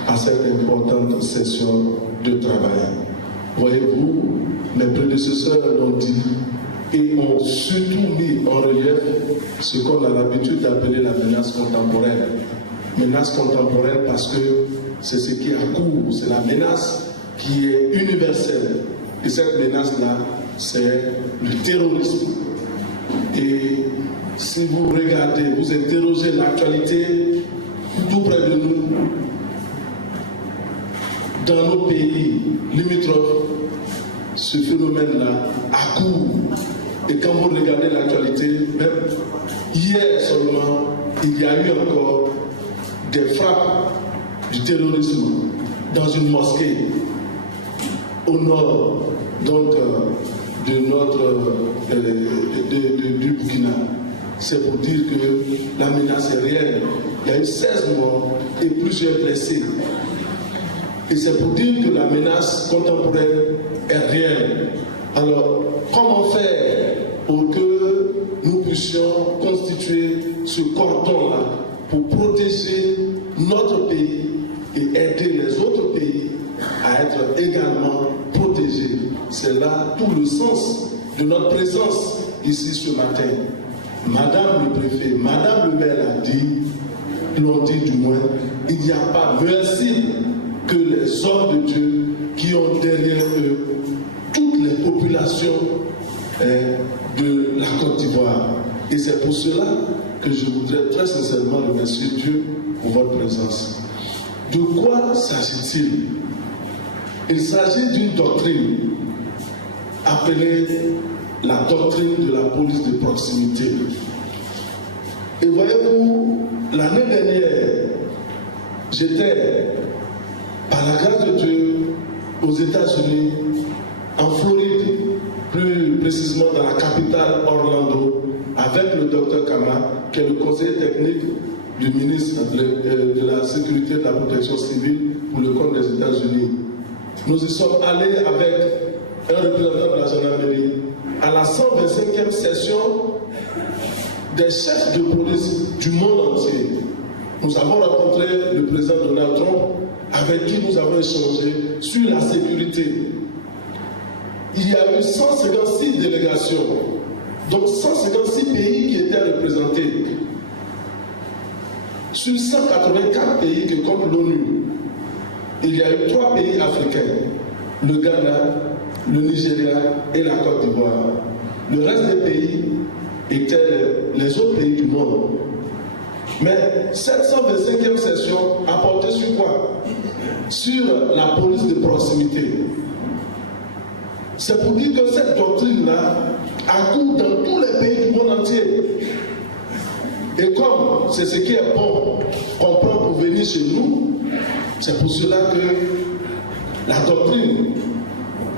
à cette importante session de travail. Voyez-vous, mes prédécesseurs l'ont dit et ont surtout mis en relief ce qu'on a l'habitude d'appeler la menace contemporaine. Menace contemporaine parce que c'est ce qui accourt, c'est la menace qui est universelle. Et cette menace-là, c'est le terrorisme. Et si vous regardez, vous interrogez l'actualité tout près de nous, dans nos pays limitrophes, ce phénomène-là accourt. Et quand vous regardez l'actualité, même hier seulement, il y a eu encore des frappes du terrorisme dans une mosquée au nord donc, de notre du Burkina. C'est pour dire que la menace est réelle. Il y a eu 16 morts et plusieurs blessés. Et c'est pour dire que la menace contemporaine est réelle. Alors, comment faire pour que nous puissions constituer ce cordon-là pour protéger notre pays et aider les autres pays à être également protégés? C'est là tout le sens de notre présence ici ce matin. Madame le préfet, Madame le maire l'a dit, l'ont dit du moins, il n'y a pas meilleur signe que les hommes de Dieu qui ont derrière eux toutes les populations de la Côte d'Ivoire. Et c'est pour cela que je voudrais très sincèrement remercier Dieu pour votre présence. De quoi s'agit-il? Il s'agit d'une doctrine appelée la doctrine de la police de proximité. Et voyez-vous, l'année dernière, j'étais, par la grâce de Dieu, aux États-Unis, en Floride, plus précisément dans la capitale Orlando, avec le docteur Kama, qui est le conseiller technique du ministre de la Sécurité et de la Protection civile pour le compte des États-Unis. Nous y sommes allés avec un représentant de la gendarmerie à la 125e session des chefs de police du monde entier. Nous avons rencontré le président Donald Trump, avec qui nous avons échangé sur la sécurité. Il y a eu 156 délégations, donc 156 pays qui étaient représentés. Sur 184 pays que compte l'ONU, il y a eu 3 pays africains, le Ghana, le Nigeria et la Côte d'Ivoire. Le reste des pays étaient les autres pays du monde. Mais cette 125e session a porté sur quoi? Sur la police de proximité. C'est pour dire que cette doctrine-là accourt dans tous les pays du monde entier. Et comme c'est ce qui est bon qu'on prend pour venir chez nous, c'est pour cela que la doctrine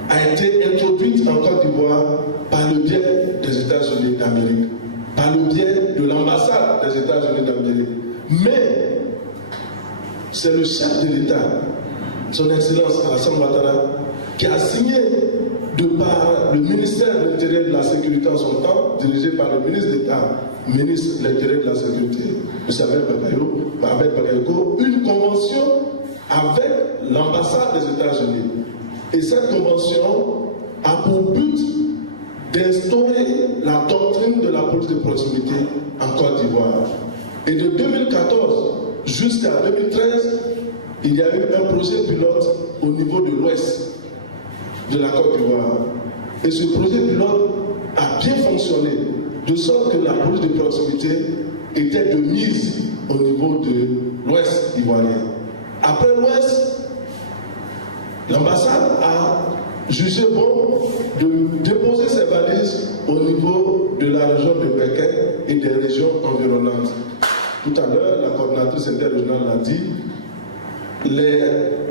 a été introduite en Côte d'Ivoire par le biais des États-Unis d'Amérique, par le biais de l'ambassade des États-Unis d'Amérique. Mais c'est le chef de l'État, son Excellence Alassane Ouattara, qui a signé de par le ministère de l'Intérieur et de la Sécurité en son temps, dirigé par le ministre d'État, ministre de l'Intérieur et de la Sécurité, M. Ahmed Bakayoko, une convention avec l'ambassade des États-Unis. Et cette convention a pour but d'instaurer la doctrine de la police de proximité en Côte d'Ivoire. Et de 2014 jusqu'à 2013, il y a eu un projet pilote au niveau de l'ouest de la Côte d'Ivoire. Et ce projet pilote a bien fonctionné, de sorte que la police de proximité était de mise au niveau de l'ouest ivoirien. Après l'ouest, l'ambassade a jugé bon de déposer ses valises au niveau de la région de Békén et des régions environnantes. Tout à l'heure, la coordinatrice interrégionale l'a dit, les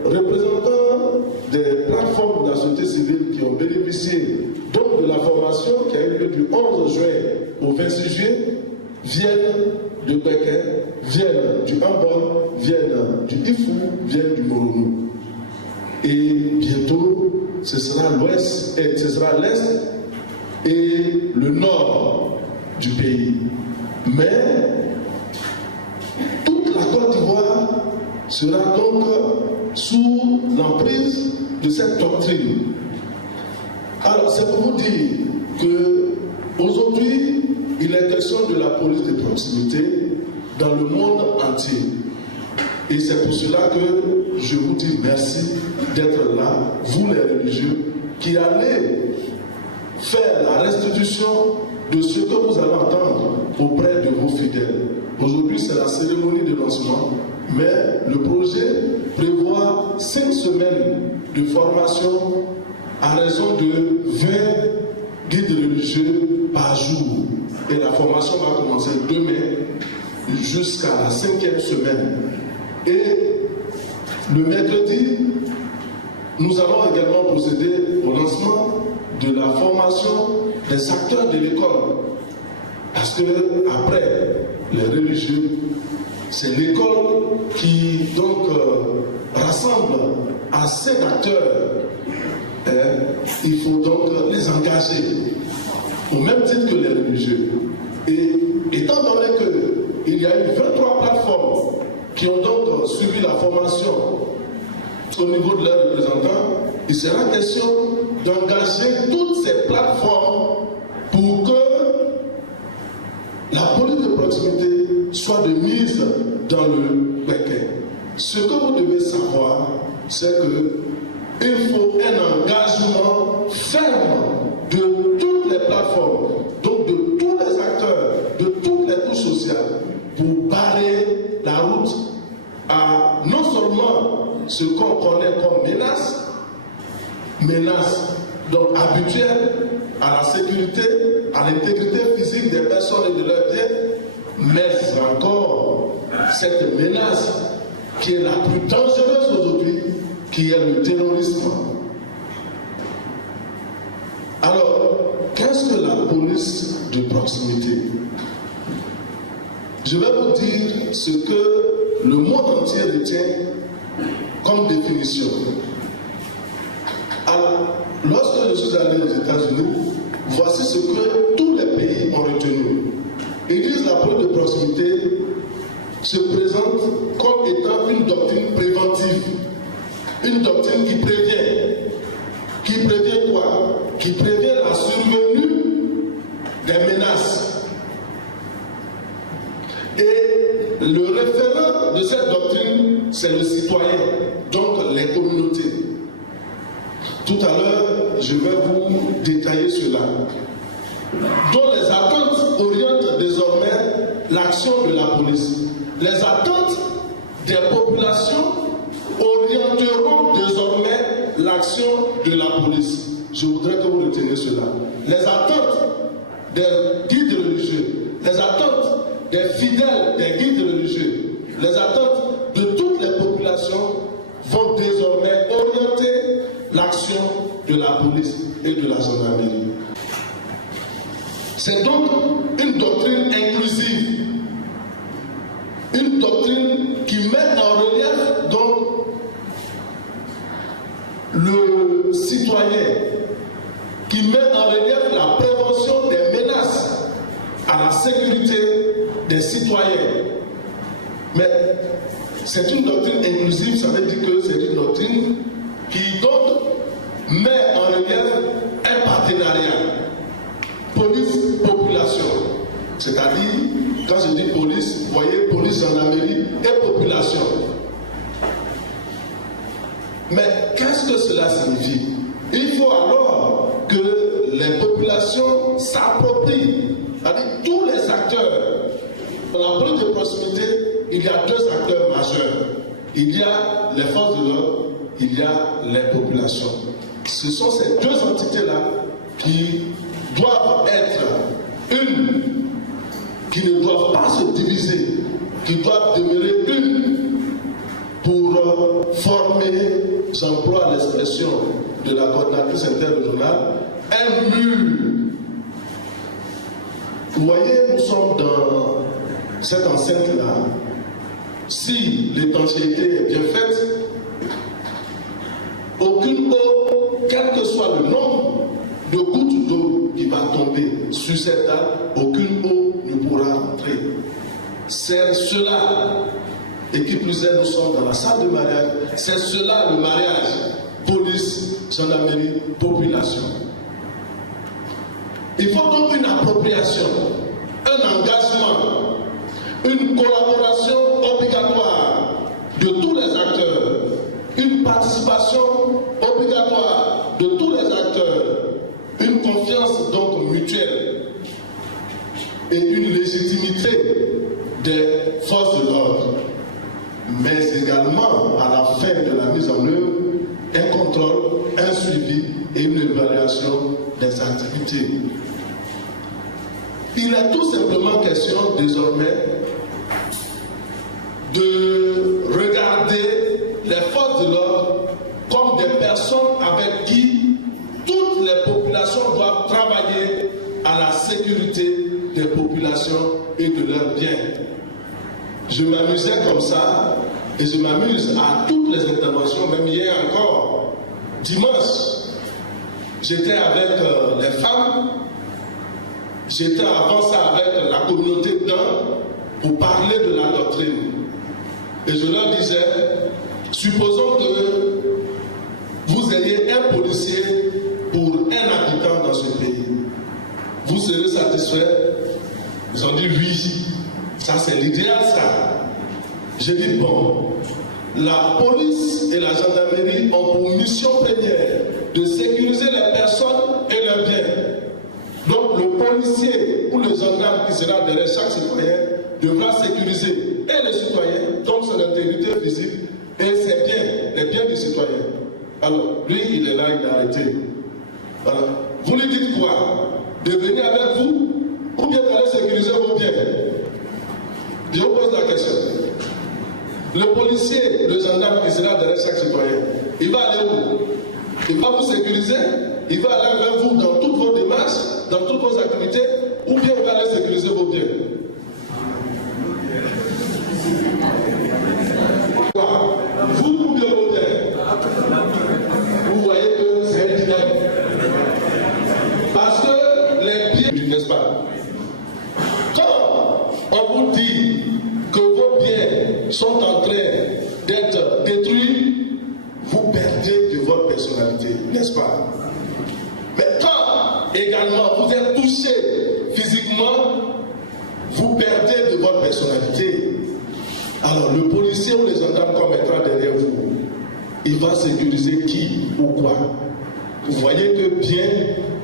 représentants des plateformes de la société civile qui ont bénéficié donc de la formation qui a eu lieu du 11 juin au 26 juillet viennent de Békén, viennent du Ambon, viennent du Ifou, viennent du Moronou. Et bientôt, ce sera l'ouest, et ce sera l'est et le nord du pays. Mais toute la Côte d'Ivoire sera donc sous l'emprise de cette doctrine. Alors, c'est pour vous dire qu'aujourd'hui, il est question de la police de proximité dans le monde entier. Et c'est pour cela que je vous dis merci d'être là, vous les religieux, qui allez faire la restitution de ce que vous allez entendre auprès de vos fidèles. Aujourd'hui, c'est la cérémonie de lancement, mais le projet prévoit 5 semaines de formation à raison de 20 guides religieux par jour. Et la formation va commencer demain jusqu'à la 5e semaine. Et le mercredi, nous allons également procéder au lancement de la formation des acteurs de l'école. Parce que après les religieux, c'est l'école qui donc rassemble assez d'acteurs. Il faut donc les engager au même titre que les religieux. Et étant donné qu'il y a eu 23 plateformes qui ont donc suivi la formation au niveau de leurs représentants, il sera question d'engager toutes ces plateformes pour que la police de proximité soit de mise dans le Békén. Ce que vous devez savoir, c'est qu'il faut un engagement ferme de toutes les plateformes, donc de tous les acteurs, de toutes les couches sociales, pour barrer la route à non seulement ce qu'on connaît comme menace donc habituelle à la sécurité, à l'intégrité physique des personnes et de leurs biens, mais encore cette menace qui est la plus dangereuse aujourd'hui, qui est le terrorisme. Alors, qu'est-ce que la police de proximité? Je vais vous dire ce que le monde entier retient comme définition. Alors, lorsque je suis allé aux États-Unis, voici ce que tous les pays ont retenu. Ils disent que la police de proximité se présente comme étant une doctrine préventive, une doctrine qui prévient. Qui prévient quoi? Qui prévient la survenue des menaces. Et le référent de cette doctrine, c'est le citoyen, donc les communautés. Tout à l'heure, je vais vous détailler cela. Dont les attentes orientent désormais l'action de la police. Les attentes des populations orienteront désormais l'action de la police. Je voudrais que vous reteniez cela. Les attentes des guides religieux, les attentes des fidèles des guides religieux, les attentes de toutes les populations vont désormais orienter l'action de la police et de la gendarmerie. C'est donc une doctrine inclusive, une doctrine qui met en relief donc le citoyen, qui met en relief la prévention des menaces à la sécurité des citoyens. Mais c'est une doctrine inclusive, ça veut dire que c'est une doctrine qui donc met en relief un partenariat police-population. C'est-à-dire, quand je dis police, vous voyez, police, gendarmerie et population. Mais qu'est-ce que cela signifie? Il faut alors que les populations s'approprient, c'est-à-dire tous les acteurs. Dans la police de proximité, il y a deux acteurs majeurs. Il y a les forces de l'ordre, il y a les populations. Ce sont ces deux entités-là qui doivent être une, qui ne doivent pas se diviser, qui doivent demeurer une pour former, j'emploie l'expression de la coordinatrice interrégionale, un mur. Vous voyez, nous sommes dans cette enceinte-là. Si l'étanchéité est bien faite, aucune eau, quel que soit le nombre de gouttes d'eau qui va tomber sur cette table, aucune eau ne pourra entrer. C'est cela, et qui plus est, nous sommes dans la salle de mariage, c'est cela le mariage, police, gendarmerie, population. Il faut donc une appropriation, un engagement, une collaboration obligatoire de tous les acteurs, une participation obligatoire de tous les acteurs, une confiance donc mutuelle et une légitimité des forces de l'ordre, mais également à la fin de la mise en œuvre, un contrôle, un suivi et une évaluation des activités. Il est tout simplement question désormais de regarder les forces de l'ordre comme des personnes avec qui toutes les populations doivent travailler à la sécurité des populations et de leurs biens. Je m'amusais comme ça et je m'amuse à toutes les interventions, même hier encore, dimanche. J'étais avec les femmes, j'étais avant ça avec la communauté d'un pour parler de la doctrine. Et je leur disais, supposons que vous ayez un policier pour un habitant dans ce pays. Vous serez satisfait? Ils ont dit oui. Ça c'est l'idéal ça. J'ai dit bon, la police et la gendarmerie ont pour mission première de sécuriser les personnes et leurs biens. Donc le policier ou le gendarme qui sera derrière chaque citoyen devra sécuriser et les citoyens, donc son intégrité physique et ses biens, les biens du citoyen. Alors lui il est là, il est arrêté. Voilà. Vous lui dites quoi? De venir avec vous ou bien d'aller sécuriser vos biens? Je vous pose la question. Le policier, le gendarme qui sera derrière chaque citoyen, il va aller où? Il va vous sécuriser? Il va aller vers vous dans toutes vos démarches, dans toutes vos activités, ou bien il va aller sécuriser vos biens? Vous ou bien vos biens? Vous voyez que c'est un dilemme. Parce que les biens, n'est-ce pas? Quand on vous dit que vos biens sont en train d'être détruits, vous perdez de votre personnalité, n'est-ce pas? Mais quand également vous êtes touché physiquement, vous perdez de votre personnalité. Alors le policier ou les gendarmes qu'on mettra derrière vous, il va sécuriser qui ou quoi? Vous voyez que bien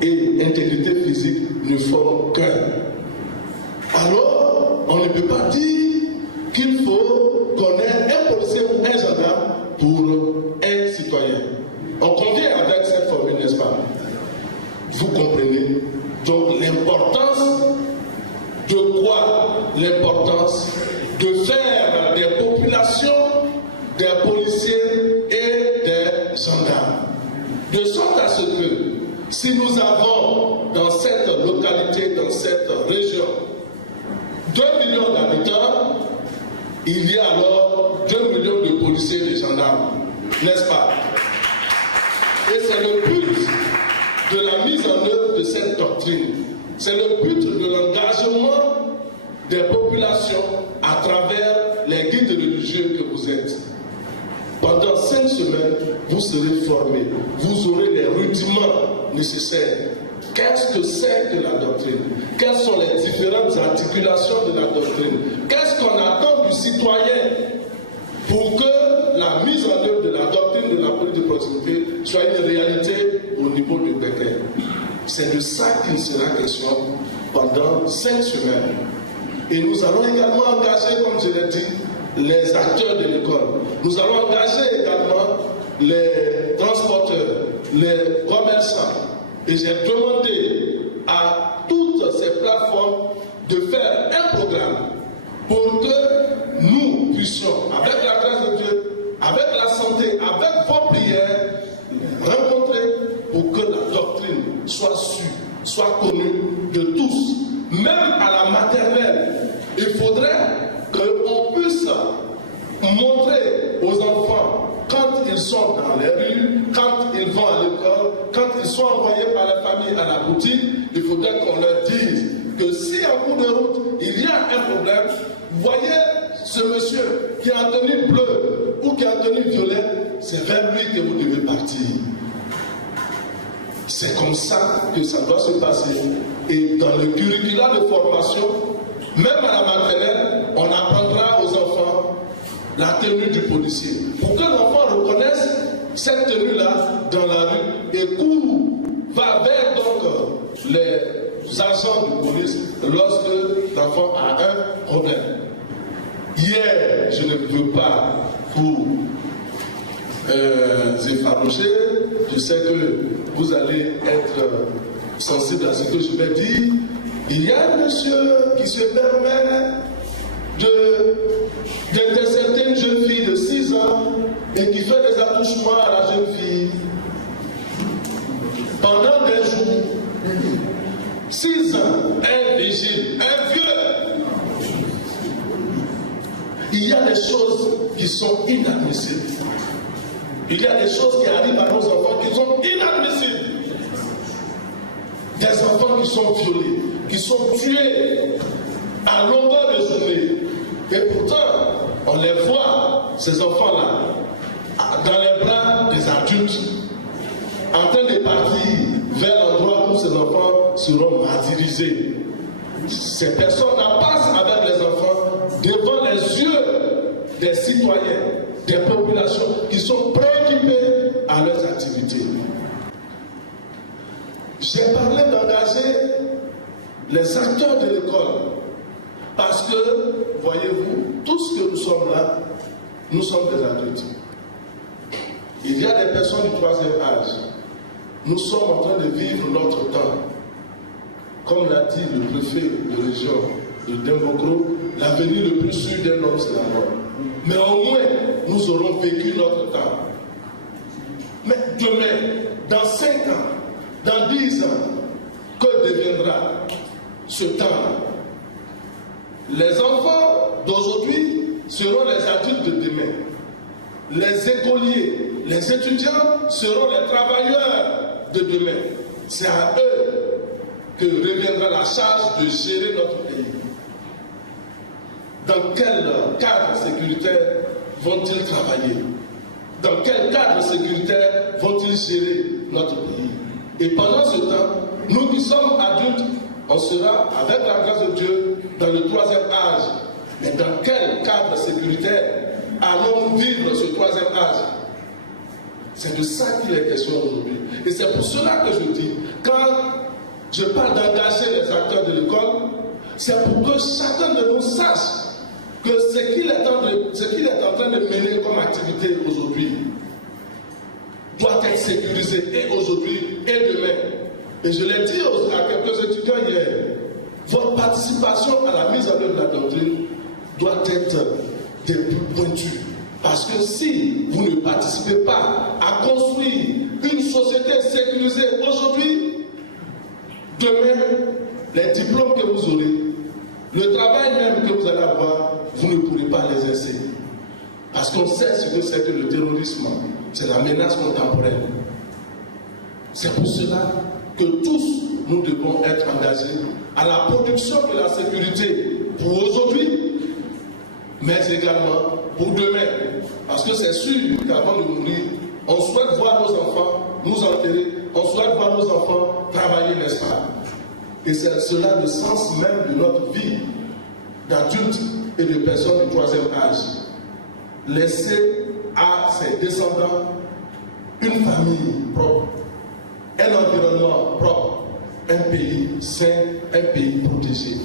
et intégrité physique ne forment qu'un. alors on ne peut pas dire qu'il faut qu'on ait un policier ou un gendarme pour un citoyen. On convient avec cette formule, n'est-ce pas? Vous comprenez? Donc l'importance de quoi? L'importance de faire des populations, des policiers et des gendarmes. De sorte à ce que si nous avons dans cette localité, dans cette région, 2 millions d'habitants, il y a alors 2 millions de policiers et de gendarmes, n'est-ce pas? Et c'est le but de la mise en œuvre de cette doctrine. C'est le but de l'engagement des populations à travers les guides religieux que vous êtes. Pendant 5 semaines, vous serez formés. Vous aurez les rudiments nécessaires. Qu'est-ce que c'est que la doctrine? Quelles sont les différentes articulations de la doctrine? Qu'est-ce qu'on attend du citoyen pour que la mise en œuvre de la doctrine de la police de proximité soit une réalité au niveau de Békén? C'est de ça qu'il sera question pendant 5 semaines. Et nous allons également engager, comme je l'ai dit, les acteurs de l'école. Nous allons engager également les transporteurs, les commerçants. Et j'ai demandé à toutes ces plateformes de faire un programme pour que nous puissions, avec la grâce de Dieu, avec la santé, avec vos prières, rencontrer pour que la doctrine soit sue, soit connue de tous. Même à la maternelle, il faudrait qu'on puisse montrer aux enfants quand ils sont dans les rues, quand ils vont à l'école, quand ils sont envoyés par la famille à la boutique, il faudrait qu'on leur dise que si en cours de route il y a un problème, voyez ce monsieur qui est en tenue bleue ou qui est en tenue violette, c'est vers lui que vous devez partir. C'est comme ça que ça doit se passer. Et dans le curricula de formation, même à la maternelle, on apprendra aux enfants la tenue du policier. Pour que l'enfant reconnaisse cette tenue-là dans la rue et court, va vers donc les agents de police lorsque l'enfant a un problème. Hier, je ne veux pas vous effaroucher, je sais que vous allez être sensible à ce que je vais dire. Il y a un monsieur qui se permet d'intercepter une jeune fille de 6 ans et qui fait des attouchements à la jeune fille pendant des jours. 6 ans, un vigile, un vieux. Il y a des choses qui sont inadmissibles. Il y a des choses qui arrivent à nos enfants qui sont inadmissibles. Des enfants qui sont violés, qui sont tués à longueur de journée. Et pourtant, on les voit, ces enfants-là, dans les bras des adultes, en train de partir vers l'endroit où ces enfants seront martyrisés. Ces personnes-là passent avec les enfants devant les yeux des citoyens, des populations qui sont préoccupées à leurs activités. J'ai parlé d'engager les acteurs de l'école parce que, voyez-vous, tous que nous sommes là, nous sommes des adultes. Il y a des personnes du 3e âge. Nous sommes en train de vivre notre temps. Comme l'a dit le préfet de région de Dembokro, l'avenir le plus sûr d'un homme, c'est la mort. Mais au moins, nous aurons vécu notre temps. Mais demain, dans 5 ans, dans 10 ans, que deviendra ce temps? Les enfants d'aujourd'hui seront les adultes de demain. Les écoliers, les étudiants seront les travailleurs de demain. C'est à eux que reviendra la charge de gérer notre pays. Dans quel cadre sécuritaire vont-ils travailler? Dans quel cadre sécuritaire vont-ils gérer notre pays? Et pendant ce temps, nous qui sommes adultes, on sera, avec la grâce de Dieu, dans le 3e âge. Mais dans quel cadre sécuritaire allons-nous vivre ce 3e âge? C'est de ça qu'il est question aujourd'hui. Et c'est pour cela que je dis, quand je parle d'engager les acteurs de l'école, C'est pour que chacun de nous sache que ce qu'il est en train de mener comme activité aujourd'hui doit être sécurisé et aujourd'hui et demain. Et je l'ai dit à quelques étudiants hier, votre participation à la mise en œuvre de la doctrine doit être des plus pointus. Parce que si vous ne participez pas à construire une société sécurisée aujourd'hui, demain, les diplômes que vous aurez, le travail même que vous allez avoir, vous ne pourrez pas les exercer. Parce qu'on sait ce que c'est que le terrorisme, c'est la menace contemporaine. C'est pour cela que tous, nous devons être engagés à la production de la sécurité pour aujourd'hui, mais également pour demain. Parce que c'est sûr qu'avant de mourir, on souhaite voir nos enfants nous enterrer, on souhaite voir nos enfants travailler, n'est-ce pas? Et c'est cela le sens même de notre vie d'adultes et de personnes du 3e âge. Laisser à ses descendants une famille propre, un environnement propre, un pays sain, un pays protégé.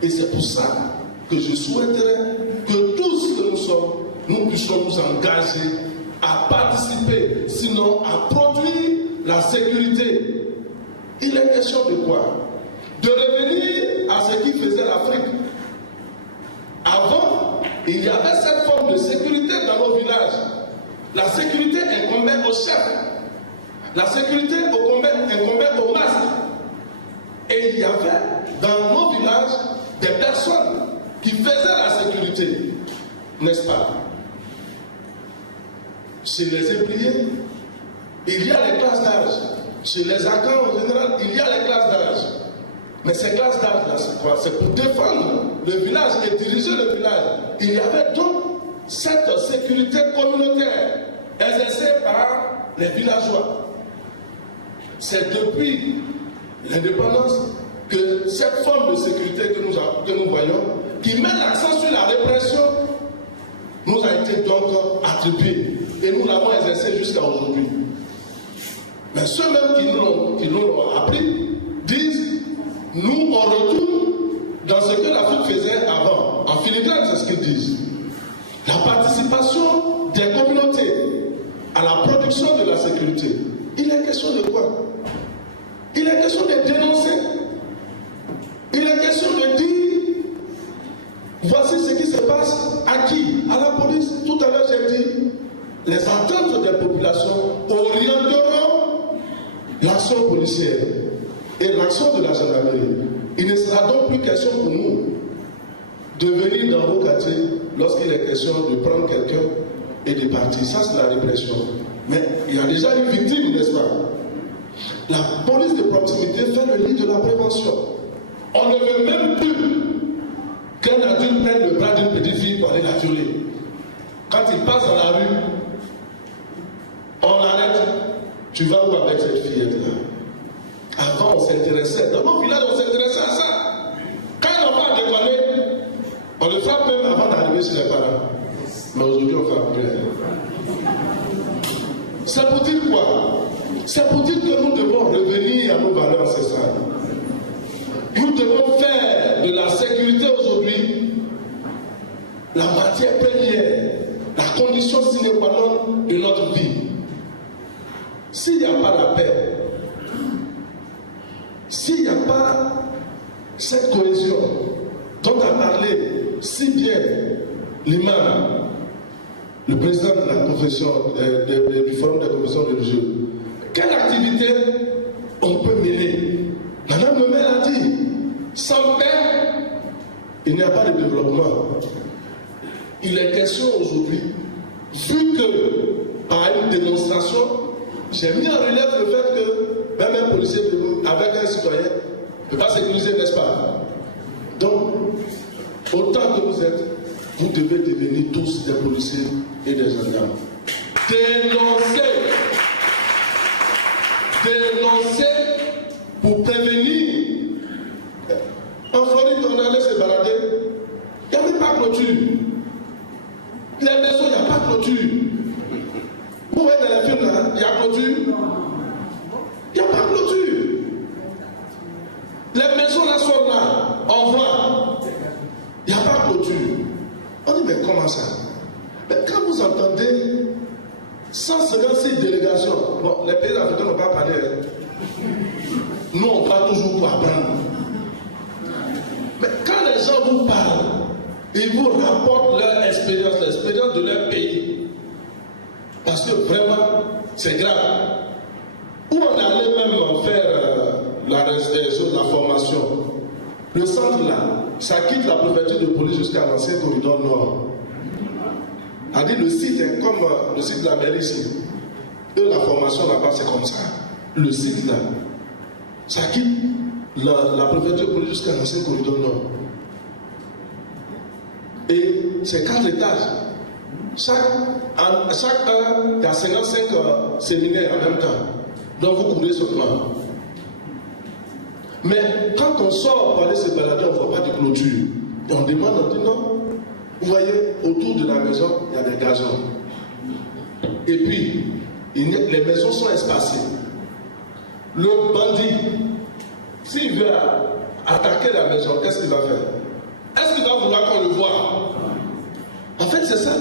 Et c'est pour ça que je souhaiterais que tous que nous sommes, nous puissions nous engager à participer, sinon à produire la sécurité. Il est question de quoi? De revenir à ce qui faisait l'Afrique. Avant, il y avait cette forme de sécurité dans nos villages. La sécurité incombait au chef. La sécurité incombait au masque. Et il y avait dans nos villages des personnes qui faisaient la sécurité, n'est-ce pas? Chez les ébriers, il y a les classes d'âge. Chez les Akans en général, il y a les classes d'âge. Mais ces classes d'âge-là, c'est quoi? C'est pour défendre le village et diriger le village. Il y avait donc cette sécurité communautaire exercée par les villageois. C'est depuis l'indépendance que cette forme de sécurité que nous voyons, qui met l'accent sur la répression, nous a été donc attribuée. Et nous l'avons exercée jusqu'à aujourd'hui. Mais ceux-mêmes qui l'ont appris disent, nous on retourne dans ce que l'Afrique faisait avant. En filigrane, c'est ce qu'ils disent. La participation des communautés à la production de la sécurité. Il est question de quoi? Il est question de dénoncer. Il est question de dire, voici ce qui se passe à qui? À la police. Tout à l'heure, j'ai dit, les attentes des populations orienteront l'action policière et l'action de la gendarmerie. Il ne sera donc plus question pour nous de venir dans vos quartiers lorsqu'il est question de prendre quelqu'un et de partir. Ça, c'est la répression. Mais il y a déjà une victime, n'est-ce pas? La police de proximité fait le lit de la prévention. On ne veut même plus qu'un adulte prenne le bras d'une petite fille pour aller la violer. Quand il passe dans la rue, on l'arrête. Tu vas où avec cette fillette-là? Avant, on s'intéressait. Dans nos villages, on s'intéressait à ça. Quand un enfant a déconné, on le frappe même avant d'arriver chez les parents. Mais aujourd'hui, on ne frappe plus. C'est pour dire quoi? C'est pour dire que nous devons revenir à nos valeurs ancestrales. Nous devons faire de la sécurité aujourd'hui la matière première, la condition sine qua non de notre vie. S'il n'y a pas la paix, s'il n'y a pas cette cohésion dont a parlé si bien l'imam, le président de la confession, du forum de la confession religieuse, quelle activité on peut mener? Madame le maire a dit, sans paix, il n'y a pas de développement. Il est question aujourd'hui, vu que par une démonstration, j'ai mis en relève le fait que même un policier avec un citoyen ne peut pas sécuriser, n'est-ce pas? Donc, autant que vous êtes, vous devez devenir tous des policiers et des gendarmes. Dénoncer pour prévenir. En Floride, on allait se balader, il n'y avait pas de clôture. Les maisons, il n'y a pas de clôture. Vous voyez dans les films là, il y a clôture. Il n'y a pas de clôture. Les maisons là sont là, on voit. comment ça? Mais quand vous entendez 156 délégations, bon, les pays africains n'ont pas parlé, nous on parle toujours pour apprendre. Mais quand les gens vous parlent, ils vous rapportent leur expérience, l'expérience de leur pays. Parce que vraiment, c'est grave. Où on allait même faire la formation, le centre là, ça quitte la préfecture de police jusqu'à l'ancien corridor nord. A dit le site est comme le site de la mairie ici. Et la formation là-bas, c'est comme ça. Le site là, ça quitte la préfecture de police jusqu'à l'ancien corridor nord. Et c'est 4 étages. Chaque heure, il y a 55 séminaires en même temps. Donc vous courez ce plan. Mais quand on sort pour aller se balader, on ne voit pas de clôture. Et on demande, on dit non. Vous voyez, autour de la maison, il y a des gazons. Et puis, les maisons sont espacées. Le bandit, s'il veut attaquer la maison, qu'est-ce qu'il va faire? Est-ce qu'il va vouloir qu'on le voie? En fait, c'est ça.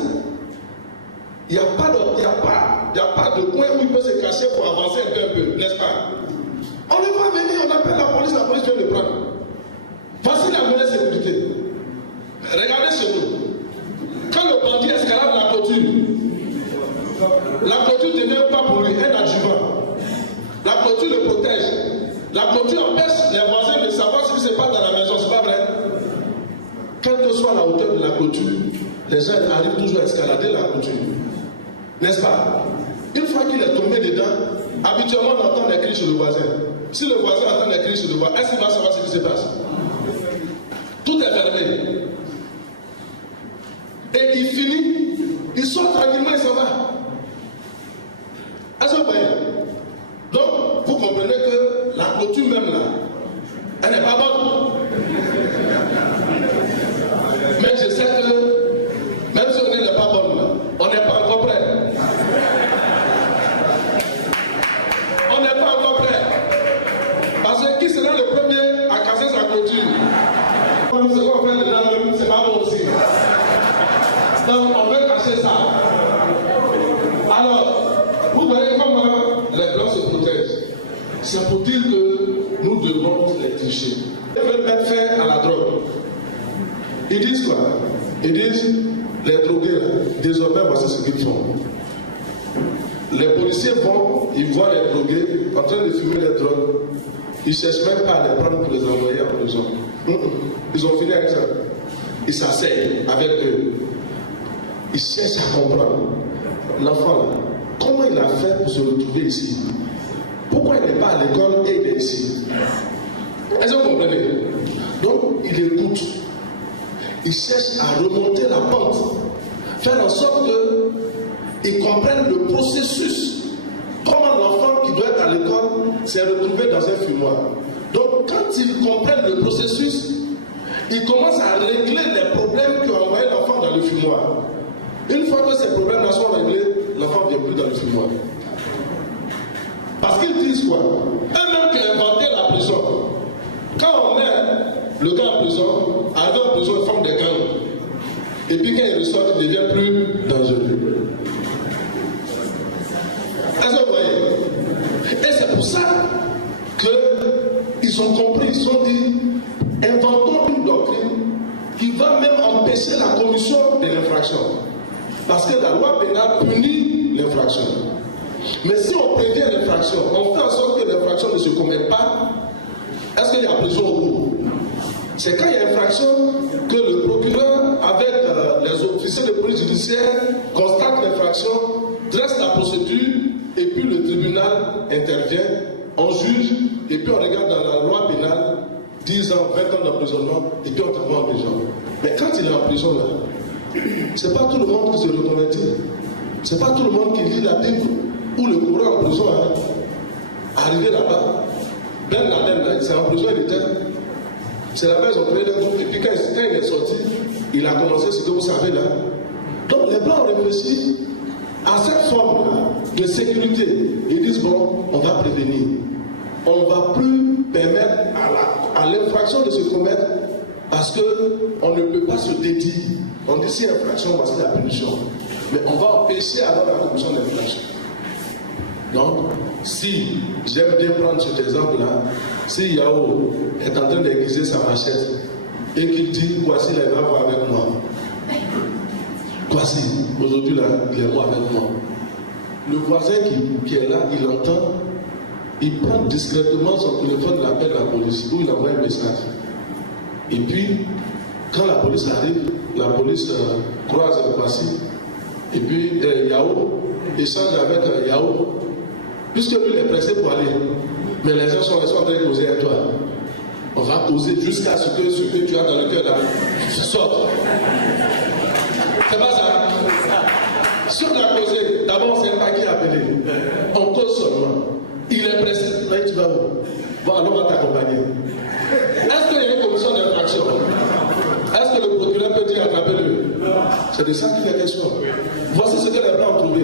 Il n'y a pas de coin où il peut se cacher pour avancer un peu, n'est-ce pas? On le voit venir, on appelle la police vient le prendre. Voici la meilleure sécurité. Regardez chez nous. Quand le bandit escalade la clôture ne devient pas pour lui un adjuvant. La clôture le protège. La clôture empêche les voisins de savoir ce qui se passe dans la maison, c'est pas vrai? Quelle que soit la hauteur de la clôture, les gens arrivent toujours à escalader la clôture. N'est-ce pas? Une fois qu'il est tombé dedans, habituellement on entend des cris chez le voisin. Si le voisin entend des cris chez le voisin, est-ce qu'il va savoir ce qui se passe? Tout est fermé. Et il finit, il sort tranquillement et s'en va. Est-ce que vous voyez? Donc, vous comprenez que la clôture même là, elle n'est pas bonne. Mais je sais que, même si on n'est pas bonne là, on n'est pas encore prêt. On n'est pas encore prêt. Parce que qui sera le premier à casser sa clôture? Ce qu'on fait dedans, c'est pas bon aussi. Donc on veut cacher ça. Alors, vous voyez comment les blancs se protègent. C'est pour dire que nous devons les tricher. Ils veulent mettre fin à la drogue. Ils disent quoi? Ils disent, les drogués, désormais, voici ce qu'ils font. Les policiers vont, ils voient les drogués en train de fumer les drogues. Ils ne cherchent même pas à les prendre pour les envoyer en prison. Ils ont fini avec ça. Ils s'asseyent avec eux. Ils cherchent à comprendre. L'enfant là, comment il a fait pour se retrouver ici? Pourquoi il n'est pas à l'école et il est ici? Est-ce que vous comprenez? Donc, il écoute. Il cherche à remonter la pente. Faire en sorte qu'ils comprennent le processus. Comment l'enfant qui doit être à l'école s'est retrouvé dans un fumoir. Donc, quand ils comprennent le processus, ils commencent à régler les problèmes qui ont envoyé l'enfant dans le fumoir. Une fois que ces problèmes-là sont réglés, l'enfant ne vient plus dans le fumoir. Parce qu'ils disent quoi? Eux-mêmes qui ont inventé la prison. Quand on met le gars en prison, arrivé en prison, il forme des gangs. Et puis quand il ressort, il devient plus dangereux. Est-ce que vous voyez? Et c'est pour ça qu'ils ont compris, ils ont dit, inventons une doctrine qui va même empêcher la commission de l'infraction. Parce que la loi pénale punit l'infraction. Mais si on prévient l'infraction, on fait en sorte que l'infraction ne se commette pas, est-ce qu'il y a prison au bout? C'est quand il y a infraction que le procureur, avec les officiers de police judiciaire, constate l'infraction, dresse la procédure, et puis le tribunal intervient, on juge, et puis on regarde dans la loi pénale, 10 ans, 20 ans d'emprisonnement, et puis on t'envoie en prison. Mais quand il est en prison là, c'est pas tout le monde qui se reconvertit. C'est pas tout le monde qui lit la Bible ou le Coran en prison. Hein. Arrivé là-bas, Ben Laden, c'est en prison, il était. C'est là-bas, ils ont créé le groupe. Et puis quand il est sorti, il a commencé ce que vous savez là. Donc les Blancs ont réfléchi à cette forme de sécurité. Ils disent bon, on va prévenir. On ne va plus permettre à l'infraction de se commettre parce qu'on ne peut pas se dédier. On dit si infraction, voici la punition. Mais on va empêcher alors la commission d'infraction. Donc, si j'aime bien prendre cet exemple-là, si Yao est en train d'aiguiser sa machette et qu'il dit voici les gars avec moi. Voici, aujourd'hui là, il est moi avec moi. Le voisin qui est là, il entend, il prend discrètement son téléphone, il appelle la police ou il envoie un message. Et puis, quand la police arrive, la police croise voici. Et puis Yao échange avec Yao, puisque lui est pressé pour aller. Mais les gens sont en train de causer à toi. On va causer jusqu'à ce que tu as dans le cœur là sorte. C'est pas ça. Si on a causé, d'abord c'est pas qui a appelé. On cause seulement. Il est pressé. Là tu vas où? Bon, alors on va t'accompagner. Est-ce qu'il y a une commission d'infraction? Est-ce que le procureur peut dire attrapez-le? C'est de ça qu'il est question. Voici ce que les Blancs ont trouvé.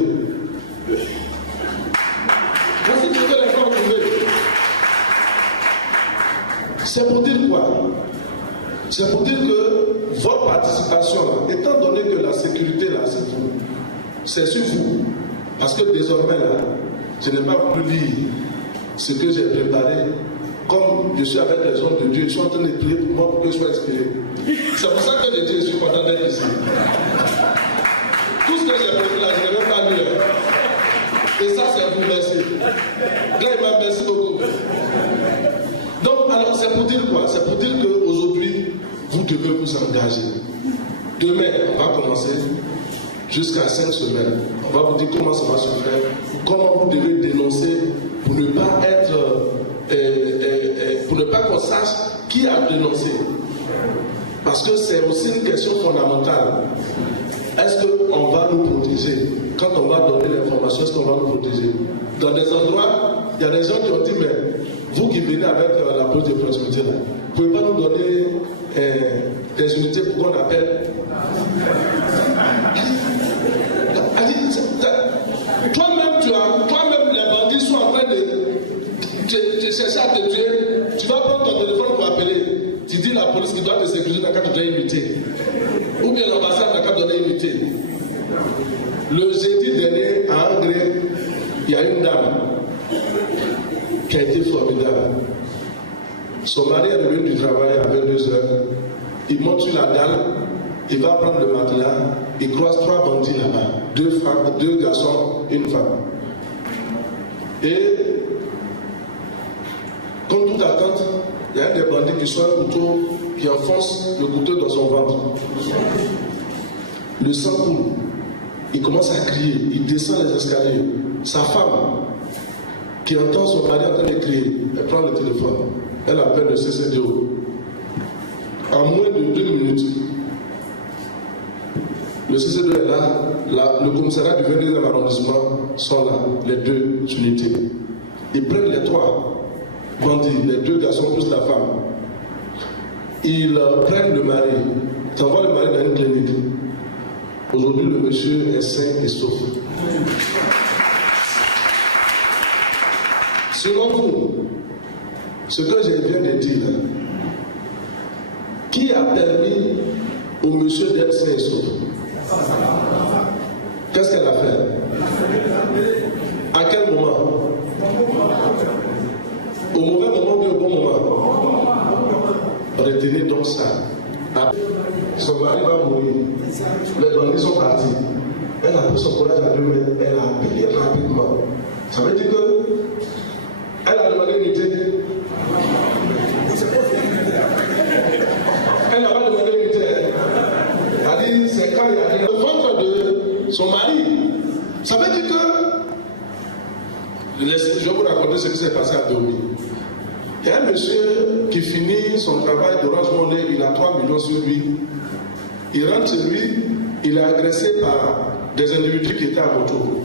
Voici ce que les Blancs ont trouvé. C'est pour dire quoi? C'est pour dire que votre participation, là, étant donné que la sécurité, là, c'est vous, c'est sur vous. Parce que désormais, là, je n'ai pas voulu lire ce que j'ai préparé. Comme je suis avec les hommes de Dieu, ils sont en train de prier pour moi pour que je sois inspiré. C'est pour ça que je dis, je suis content d'être ici. Tout ce que j'ai préparé là, je n'ai même pas lu. Et ça, c'est vous, merci. Là, merci beaucoup. Donc, alors, c'est pour dire quoi? C'est pour dire qu'aujourd'hui, vous devez vous engager. Demain, on va commencer jusqu'à 5 semaines. On va vous dire comment ça va se faire, comment vous devez dénoncer pour ne pas être, pour ne pas qu'on sache qui a dénoncé. Parce que c'est aussi une question fondamentale. Est-ce qu'on va nous protéger? Quand on va donner l'information, est-ce qu'on va nous protéger? Dans des endroits, il y a des gens qui ont dit, mais vous qui venez avec la police de proximité, là, vous ne pouvez pas nous donner des unités pour qu'on appelle. Toi-même, les bandits sont en train de chercher à te tuer. Tu vas prendre ton téléphone pour appeler. Tu dis la police qui doit te sécuriser dans le cas de donner une unité. Ou bien l'ambassade dans le cas de donner une unité. Le jeudi dernier, à Angré, il y a une dame qui a été formidable. Son mari est revenu du travail à 22h. Il monte sur la dalle, il va prendre le matelas, il croise 3 bandits là-bas. 2 femmes, 2 garçons, une femme. Et, comme toute attente, il y a un des bandits qui sort un couteau, qui enfonce le couteau dans son ventre. Le sang coule. Il commence à crier, il descend les escaliers. Sa femme, qui entend son mari en train de crier, elle prend le téléphone, elle appelle le CCDO. En moins de 2 minutes, le CCDO est là, le commissariat du 22e arrondissement sont là, les 2 unités. Ils prennent les 3 bandits, les 2 garçons plus la femme. Ils prennent le mari, ils envoient le mari dans une clinique. Aujourd'hui, le monsieur est sain et sauf. Selon vous, ce que je viens de dire, qui a permis au monsieur d'être sain et sauf? Qu'est-ce qu'elle a fait? À quel moment? Au mauvais moment ou au bon moment? Retenez donc ça. Son mari va mourir. Les bandits sont partis. Elle a pris son courage à 2 mains. Elle a appelé rapidement. Ça veut dire que elle a demandé une unité. Elle n'a pas demandé une unité. Elle a dit c'est quand il y a le ventre de son mari. Ça veut dire que je vais vous raconter ce qui s'est passé à Domi. Il y a un monsieur qui finit son travail d'Orange Money, il a 3 millions sur lui. Il rentre chez lui, il est agressé par des individus qui étaient à moto.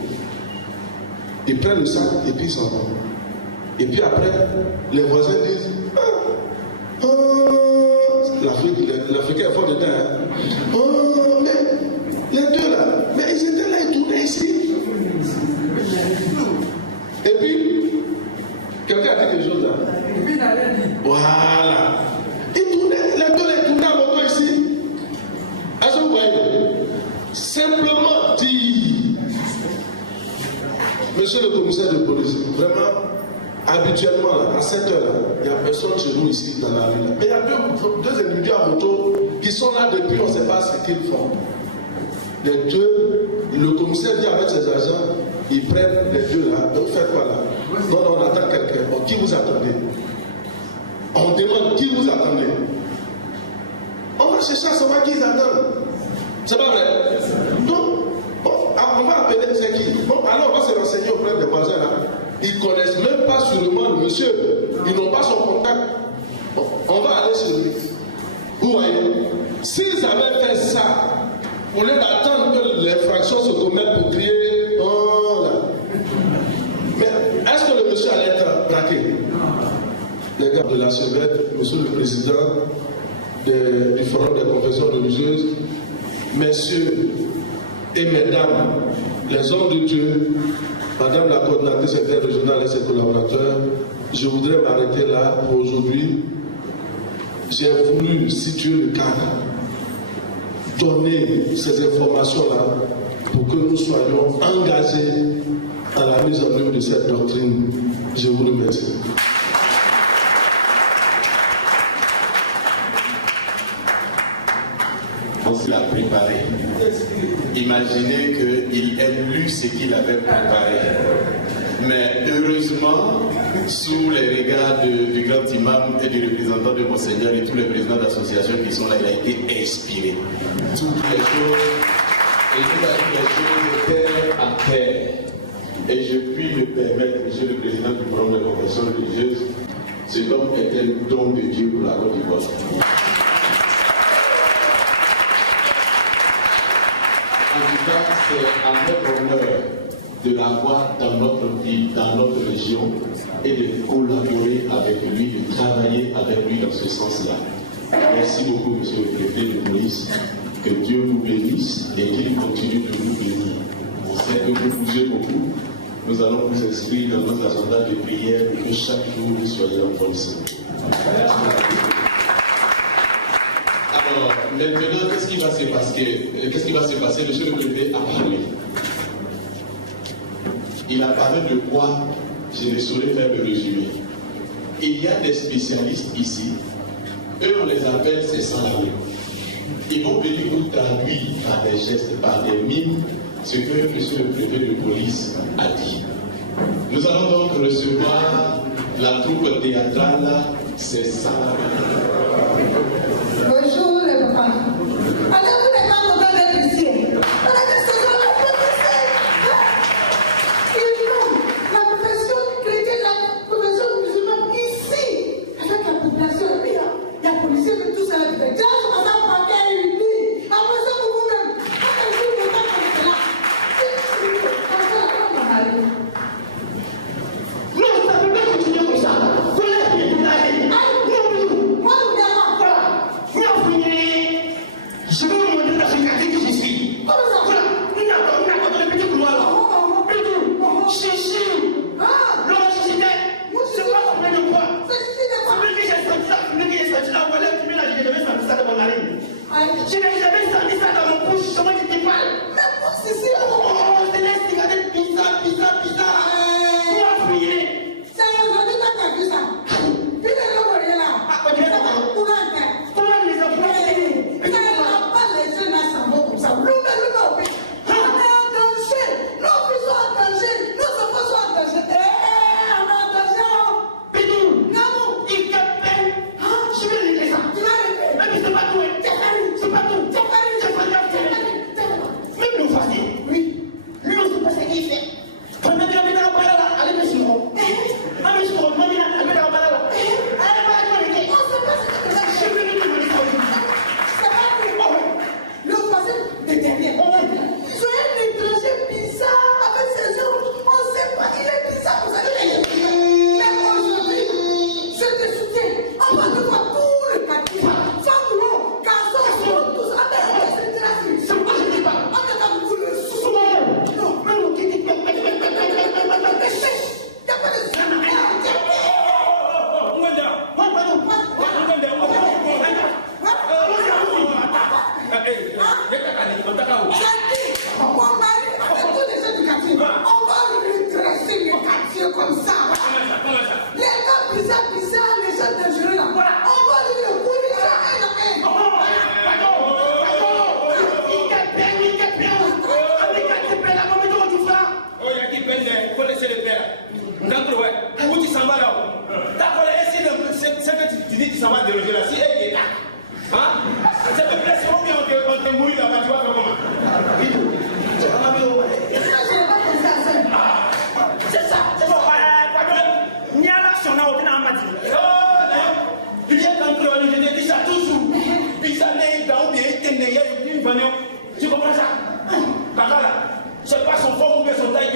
Il prend le sac et puis il s'en va. Et puis après, les voisins disent l'Africain est fort dedans. Oh, mais les 2 là, mais ils étaient là, ils tournaient ici. Et puis, quelqu'un a dit des choses là. Voilà. Ils tournaient, les 2 les tournaient à moto ici. Est-ce que vous voyez? dit, monsieur le commissaire de police, vraiment, habituellement, là, à cette heure-là, il n'y a personne chez nous ici dans la ville. Mais il y a deux individus à moto qui sont là depuis, on ne sait pas ce qu'ils font. Les deux, le commissaire dit avec ses agents, ils prennent les deux là, donc faites quoi là? Non, on attend quelqu'un. Bon, qui vous attendez? On demande qui vous attendez. On va chercher à savoir qui ils attendent. C'est pas vrai? Donc, bon, on va appeler c'est qui? Bon, alors on va se renseigner auprès des voisins là. Ils ne connaissent même pas sûrement le monsieur. Ils n'ont pas son contact. Bon, on va aller chez lui. Vous voyez? S'ils avaient fait ça, au lieu d'attendre que l'infraction se commette pour crier, oh là. Mais est-ce que le monsieur allait être braqué? Les gars de la Chevette, monsieur le président du Forum des confessions religieuses, messieurs et mesdames, les hommes de Dieu, madame la coordinatrice interrégionale et ses collaborateurs, je voudrais m'arrêter là pour aujourd'hui. J'ai voulu situer le cadre, donner ces informations-là pour que nous soyons engagés à la mise en œuvre de cette doctrine. Je vous remercie. On se l'a préparé. Imaginez qu'il ait lu ce qu'il avait préparé. Mais heureusement, sous les regards du grand imam et du représentant de Monseigneur et tous les présidents d'associations qui sont là, il a été inspiré. Toutes les choses, et toutes les choses étaient à terre. Et je puis me permettre, monsieur le président du Forum des confessions religieuses, cet homme était le don de Dieu pour la Côte d'Ivoire. En tout cas, c'est à notre honneur de l'avoir dans notre ville, dans notre région, et de collaborer avec lui, de travailler avec lui dans ce sens-là. Merci beaucoup, monsieur le préfet de police. Que Dieu vous bénisse et qu'il continue de nous bénir. On sait que vous bougez beaucoup. Nous allons vous inscrire dans notre agenda de prière pour que chaque jour vous soyez en bonne santé. Alors, maintenant, qu'est-ce qui va se passer? Monsieur le préfet a parlé. Il a parlé de quoi? Je ne saurais faire le résumé. Il y a des spécialistes ici. Eux, on les appelle ces salariés. Ils vont venir vous traduire par des gestes, par des mimes, ce que monsieur le préfet de police a dit. Nous allons donc recevoir la troupe théâtrale, ces salariés. Bonjour les papas. Alors vous n'êtes pas content d'être ici. On a des saisons à protéger. La profession chrétienne, la profession musulmane ici, avec la population, il y a policiers de tout ça. Déjà, on a parqué unis. Après ça, pour vous-même. Quand elle dit que vous êtes là, non, ça ne peut pas continuer comme ça. Je vais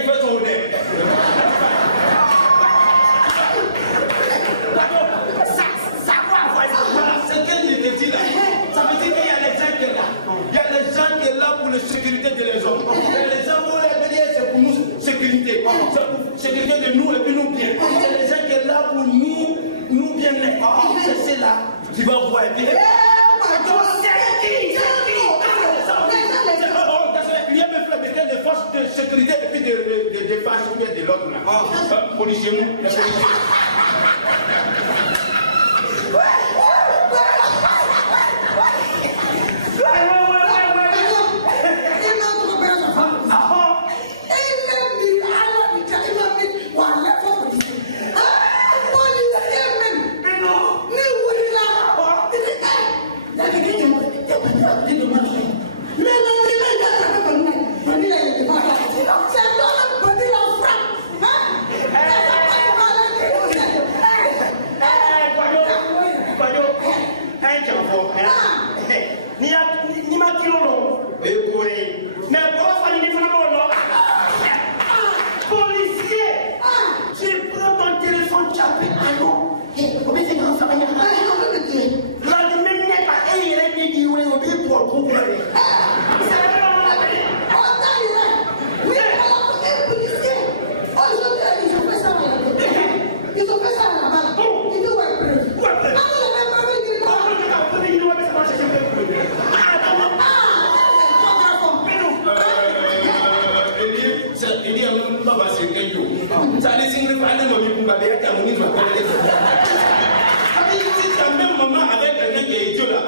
fait son nez. Ça va, voilà, C'est qu'elle te dit là. Ça veut dire qu'il y a les gens qui sont là. Il y a les gens qui sont là pour la sécurité de les hommes. Il y a les gens pour les venir, c'est pour nous sécurité. C'est pour sécurité de nous et puis nous bien. Il y a les gens qui sont là pour nous bien-être. C'est cela. Tu vas voir. Il y a même fait des forces de sécurité et puis de défense ou bien de l'autre là. Policiers, nous, les policiers.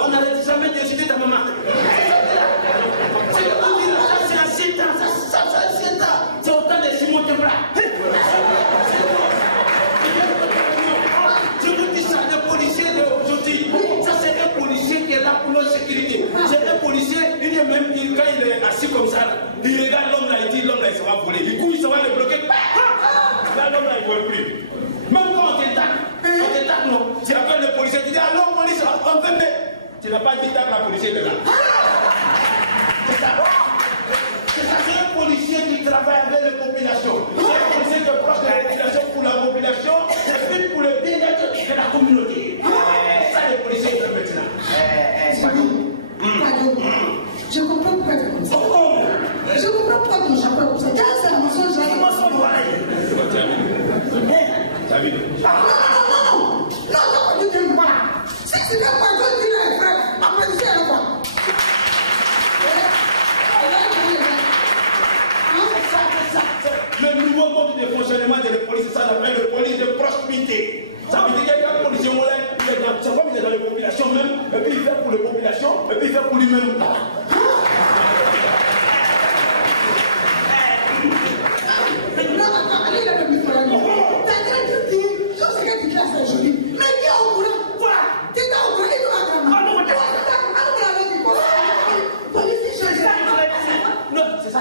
On n'arrête jamais de citer ta maman. C'est autant de Simon de bras. Je vous dis ça, le policier d'aujourd'hui, ça c'est un policier qui est là pour notre sécurité. C'est un policier, il est même quand il est assis comme ça, il regarde l'homme là, il dit l'homme là il sera volé. Du coup il sera le bloquer. Là l'homme là il ne vole plus. Même quand on t'attaque, non. Tu appelles le policier, tu dis allô police, on peut mettre. Tu n'as pas dit que la police est là. C'est ça. C'est un policier qui travaille avec les populations. C'est un policier qui est proche de la population pour la population et puis pour le bien-être de la communauté. C'est ça les policiers qui mettent là. Je comprends pourquoi tu comme ça. Je comprends pourquoi ton chapeau comme ça. C'est un mensonge. C'est un mensonge. Non, tu ne pas. Si tu n'as pas de dire, frère, applaudissez à quoi. Le nouveau mode de fonctionnement de la police, ça s'appelle la police de proximité. Ça veut dire qu'il y a un policier, il est dans les populations même, et puis il fait pour les populations, et puis il fait pour lui-même.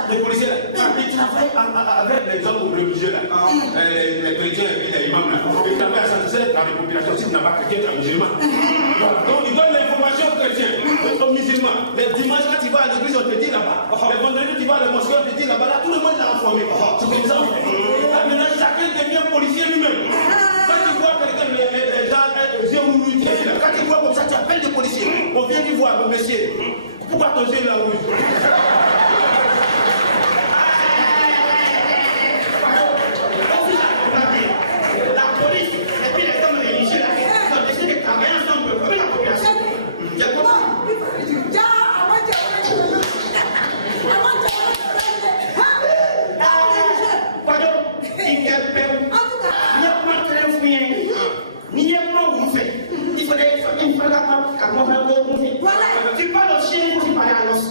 Les policiers là, ils travaillent avec les hommes religieux là, les chrétiens et puis les imams là. Ils travaillent à s'intéresser dans les populations si tu n'as pas chrétien, tu es musulman. Donc ils donnent l'information aux chrétiens, aux musulmans. Les dimanches quand tu vas à l'église, on te dit là-bas. Les vendredis, tu vas à la mosquée, on te dit là-bas. Là, tout le monde est informé. C'est comme ça. Maintenant, chacun devient policier lui-même. Quand tu vois quelqu'un, les gens, quand tu vois comme ça, tu appelles des policiers. On vient lui voir, monsieur, pourquoi ton yeux est là rouge? Voilà. Tu parles au chien, tu parles à l'os.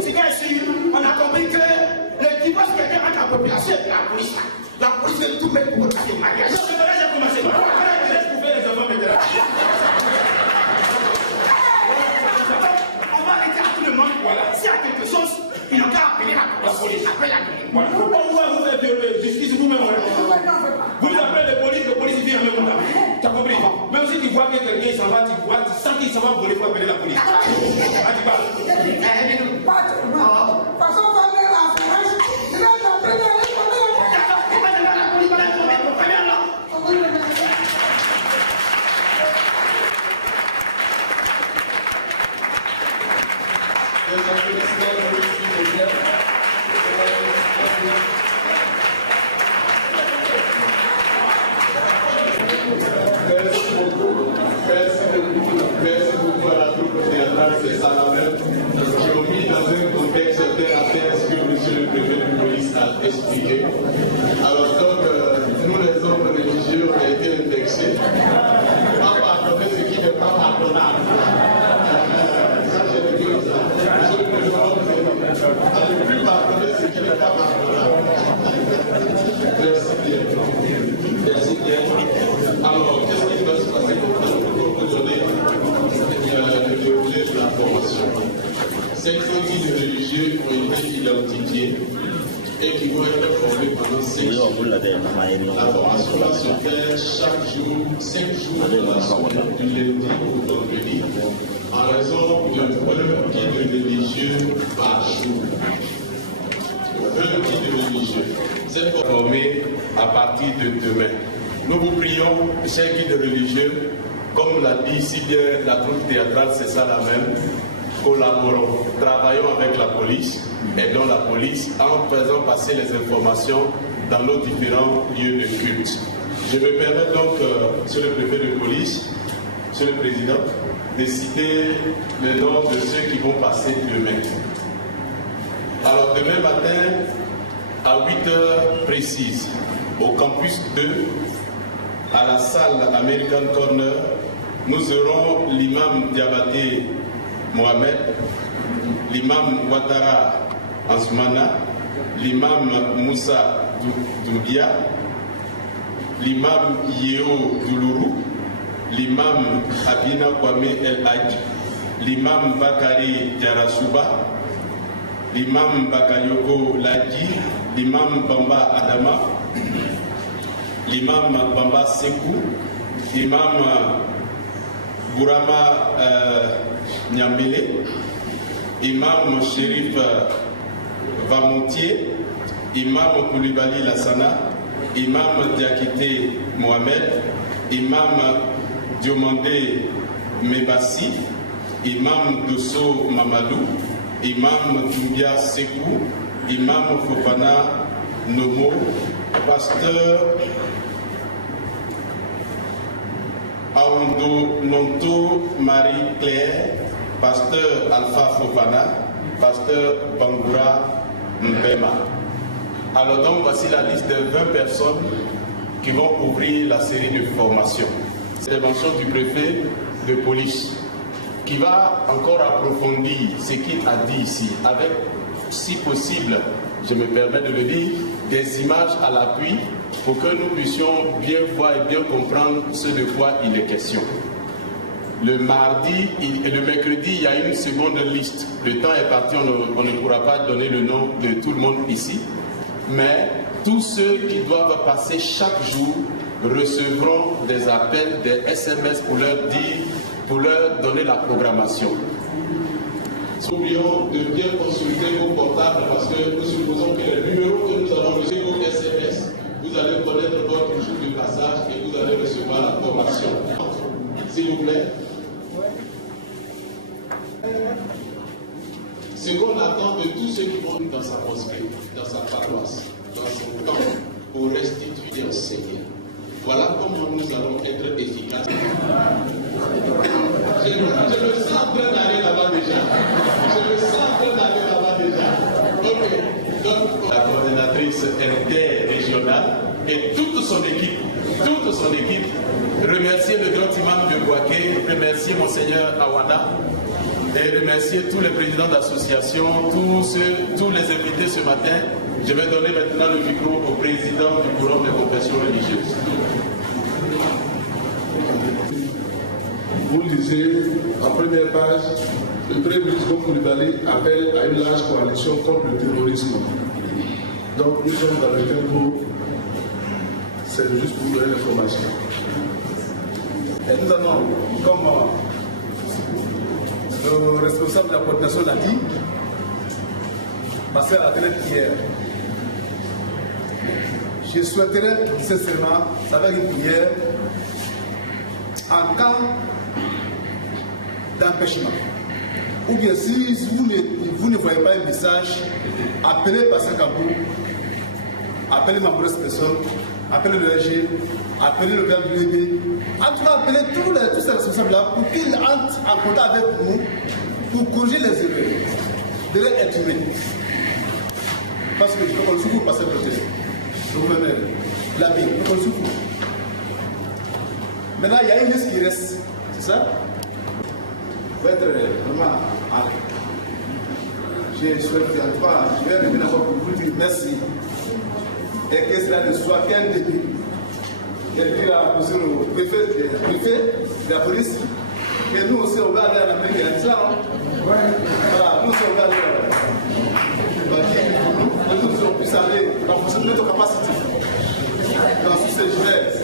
C'est bien sûr, on a compris que le divorce qui était entre la population et la police veut tout mettre pour le mariage. J'ai commencé. Pour faire les enfants maintenant. On va arrêter à tout le monde. Voilà. S'il y a quelque chose, ils n'ont qu'à appeler la police. Appelle la police. Voilà. Pourquoi vous faites de justice vous-même? Vous appelez la police vient en même temps. Tu as compris? Même si tu vois que quelqu'un s'en va, tu sens qu'il s'en va voler, il faut appeler la police. Ah, tu parles. Façon qu'on est la France, il va t'appeler à Merci beaucoup à la troupe théâtrale, c'est ça la même, qui ont mis dans un contexte terre à terre ce que monsieur le préfet de police a expliqué. Alors donc, nous les hommes religieux, on a été indexés. Pas pardonner ce qui n'est pas pardonnable. Ça, j'ai dit ça. Monsieur le préfet, on ne plus pardonner ce qui n'est pas pardonnable. Merci bien. Merci bien. Alors, qu'est-ce qui va se passer pour vous donner le déroulé de la formation? 500 guides religieux ont été identifiés et qui vont être formés pendant 5 jours. La formation va se faire chaque jour, 5 jours de la semaine, du lundi au vendredi, en raison d'un guide religieux par jour. Un guide religieux. C'est formé à partir de demain. Nous vous prions, chers guides religieux, comme l'a dit si bien la troupe théâtrale, c'est ça la même, collaborons, travaillons avec la police, aidons la police en faisant passer les informations dans nos différents lieux de culte. Je me permets donc, monsieur le préfet de police, monsieur le président, de citer le nom de ceux qui vont passer demain. Alors demain matin, à 8h précises, au campus 2, à la salle American Corner, nous aurons l'imam Diabaté Mohamed, l'imam Ouattara Ansumana, l'imam Moussa Doudia, l'imam Yeo Doulourou, l'imam Abina Kwame El Hadj, l'imam Bakari Diarasuba, l'imam Bakayoko Ladji, l'imam Bamba Adama, l'imam Bamba Sekou, l'imam Bourama Nyambele, imam Chérif Vamontier, imam Koulibaly Lassana, imam Diakité Mohamed, imam Diomandé Mebassi, imam Dosso Mamadou, imam Doumbia Sekou, imam Fofana Nomo, pasteur Aoundo Nonto Marie-Claire, pasteur Alpha Fofana, pasteur Bangoura Mbema. Alors donc voici la liste de 20 personnes qui vont ouvrir la série de formations. Intervention du préfet de police qui va encore approfondir ce qu'il a dit ici avec, si possible, je me permets de le dire, des images à l'appui pour que nous puissions bien voir et bien comprendre ce de quoi il est question. Le mardi et le mercredi, il y a une seconde liste. Le temps est parti, on ne pourra pas donner le nom de tout le monde ici. Mais tous ceux qui doivent passer chaque jour recevront des appels, des SMS pour leur dire, pour leur donner la programmation. Oublions de bien consulter vos portables parce que nous supposons que les numéros que nous avons reçus vos SMS, vous allez connaître votre jour de passage et vous allez recevoir la formation. S'il vous plaît. Ce qu'on attend de tous ceux qui vont dans sa mosquée, dans sa paroisse, dans son camp, pour restituer au Seigneur. Voilà comment nous allons être efficaces. Je me sens en train d'aller là-bas déjà. Je me sens en train d'aller là-bas déjà. Ok. Donc, la coordinatrice interrégionale et toute son équipe, remercier le grand imam de Bouaké, remercier Monseigneur Awada, et remercier tous les présidents d'associations, tous les invités ce matin. Je vais donner maintenant le micro au président du Forum des confessions religieuses. Vous lisez en première page, le Premier ministre Koulibaly appelle à une large coalition contre le terrorisme. Donc nous sommes dans le tempo, c'est juste pour vous donner l'information. Et nous allons, comme le responsable de la coordination l'a dit, passer à la télé prière. Je souhaiterais sincèrement, avec une prière, en cas d'empêchement, ou bien si vous ne voyez pas un message, appelez Pasteur Kabou, appelez ma grosse personne, appelez le RG, appelez le grand bébé, en tout cas appelez tous ces responsables-là pour qu'ils entrent en contact avec nous pour corriger les erreurs, de les être humains. Parce que je peux le souffrir passer le télé. Vous-même, la vie, je peux le souffrir. Maintenant, il y a une liste qui reste, c'est ça? Vous être vraiment arrêté. Je souhaite en tout cas, je vais revenir encore pour vous dire merci. Et que cela ne soit qu'un début. Et puis là, monsieur le préfet de la police, et nous aussi on va aller en Amérique latine. Voilà, nous aussi on va aller nous aussi on puisse aller en fonction de notre capacité. Dans tous ces gestes,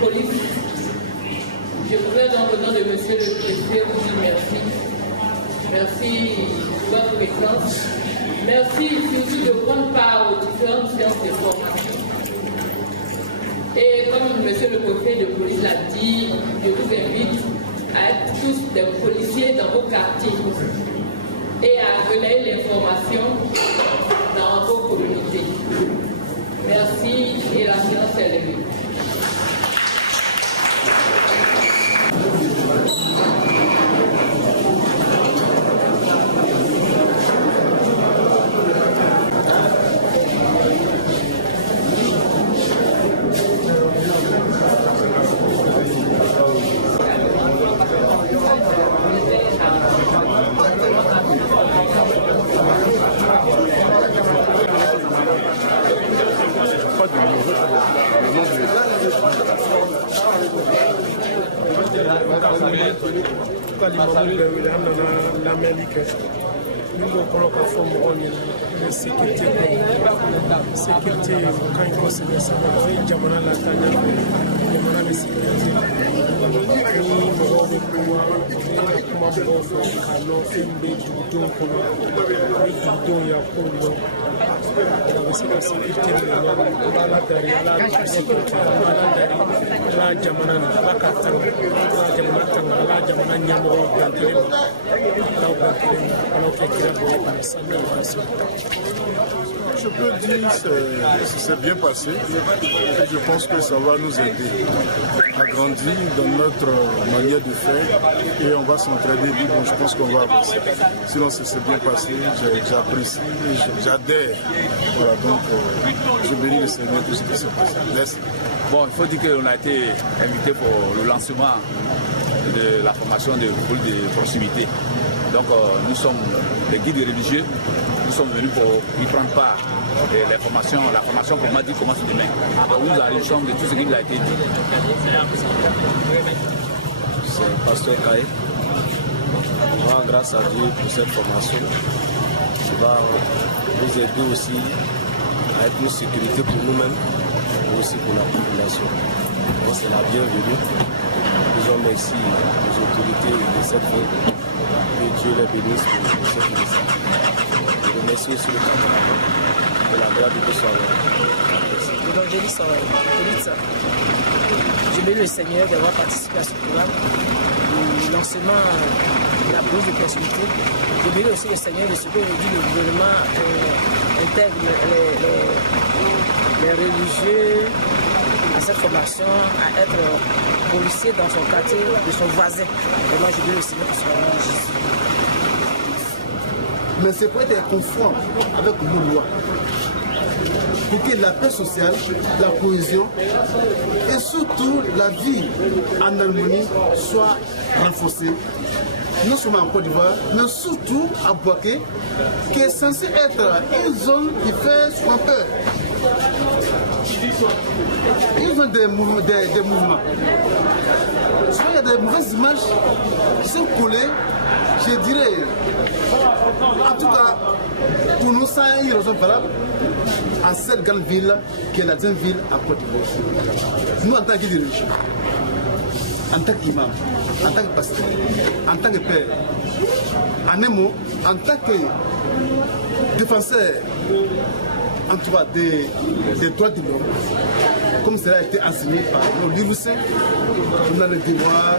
police, je voudrais dans le nom de monsieur le préfet vous dire merci. Merci pour votre présence. Merci surtout de prendre part aux différentes séances de formation. Et comme monsieur le préfet de police l'a dit, je vous invite à être tous des policiers dans vos quartiers et à relayer l'information dans vos communautés. Merci et la séance est levée. Je peux dire que c'est bien passé et je pense que ça va nous aider à grandir dans notre manière de faire et on va s'entraider. Bon, je pense qu'on va avancer. Sinon, c'est bien passé, j'apprécie et j'adhère. Voilà, donc je bénis le Seigneur pour ce qui s'est passé. Merci. Bon, il faut dire qu'on a été invité pour le lancement de la formation de police de proximité. Donc nous sommes les guides religieux, nous sommes venus pour y prendre part. Et la formation, comme on m'a dit, commence demain. Donc nous enrichissons de tout ce qui nous a été dit. C'est Pasteur Kaye. On rend grâce à Dieu pour cette formation qui va nous aider aussi à être une sécurité pour nous-mêmes et aussi pour la population. bon, c'est la bienvenue. Disons merci aux autorités de cette ville. Que Dieu les bénisse pour cette initiative. Je remercie aussi le candidat de la grâce de soit L'évangéliste Politza. Je bénis le Seigneur d'avoir participé à ce programme, le lancement de la bourse de proximité. Je bénis aussi le Seigneur de ce que le gouvernement intègre les religieux à cette formation, à être policier dans son quartier, de son voisin. Et moi, je bénis le Seigneur pour son nom de Jésus. Mais c'est pour être conforme avec nos lois. Pour que la paix sociale, la cohésion et surtout la vie en harmonie soit renforcée, non seulement en Côte d'Ivoire, mais surtout à Bouaké, qui est censé être une zone qui fait souvent peur. Ils ont des mouvements. Souvent, il y a des mauvaises images qui sont collées, je dirais, en tout cas, pour nous, sans une raison valable, en cette grande ville qui est la deuxième ville en Côte d'Ivoire. Nous, en tant que guide religieux, en tant qu'imam, en tant que pasteur, en tant que père, en un mot, en tant que défenseur, en tout cas des droits de l'homme, comme cela a été enseigné par nos livres saints, nous allons devoir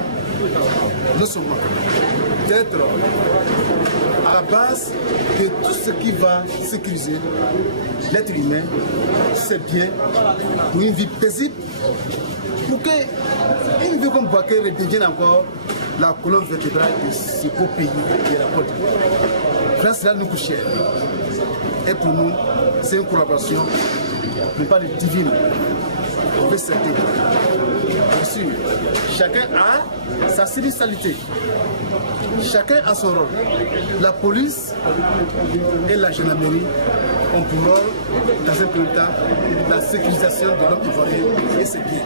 non seulement d'être à la base que tout ce qui va sécuriser l'être humain, c'est bien pour une vie paisible, pour qu'une vie comme Bouaké redevienne encore la colonne vertébrale de ce beau pays qui est la Côte d'Ivoire. Là, cela nous coûte cher. Et pour nous, c'est une collaboration, mais pas de divine. On peut s'aider. Bien sûr, chacun a sa spécialité. Chacun a son rôle. La police et la gendarmerie ont pour rôle, dans un premier temps, la sécurisation de l'homme ivoirien et ses biens.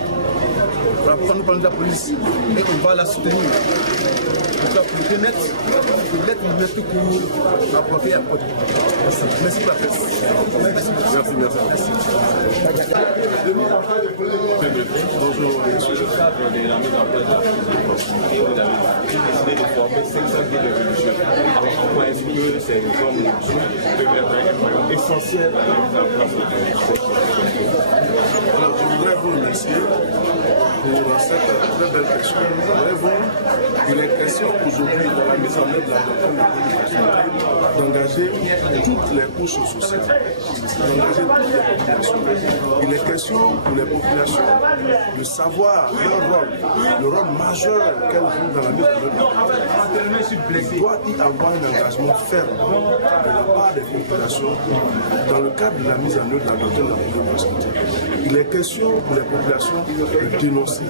Voilà pourquoi nous parlons de la police et on va la soutenir. Pour le bien-être, pour l'être humain tout court, apporter à Côte d'Ivoire. Merci pour la presse. Merci. Bonjour, sur le cadre de la mise en place de la proximité, vous avez décidé de former 500 guides religieux. Alors, comment est-ce que ces hommes peuvent être essentiels à la mise en place de cette proximité? Alors, je voudrais vous remercier pour cette très belle question. Il est question aujourd'hui dans la mise en œuvre de la doctrine de proximité d'engager toutes les couches sociales, d'engager toutes les populations. Il est question pour les populations de savoir leur rôle, le rôle majeur qu'elles jouent dans la mise en œuvre. Il doit y avoir un engagement ferme de la part des populations dans le cadre de la mise en œuvre de la doctrine de proximité. Il est question pour les populations de dénoncer.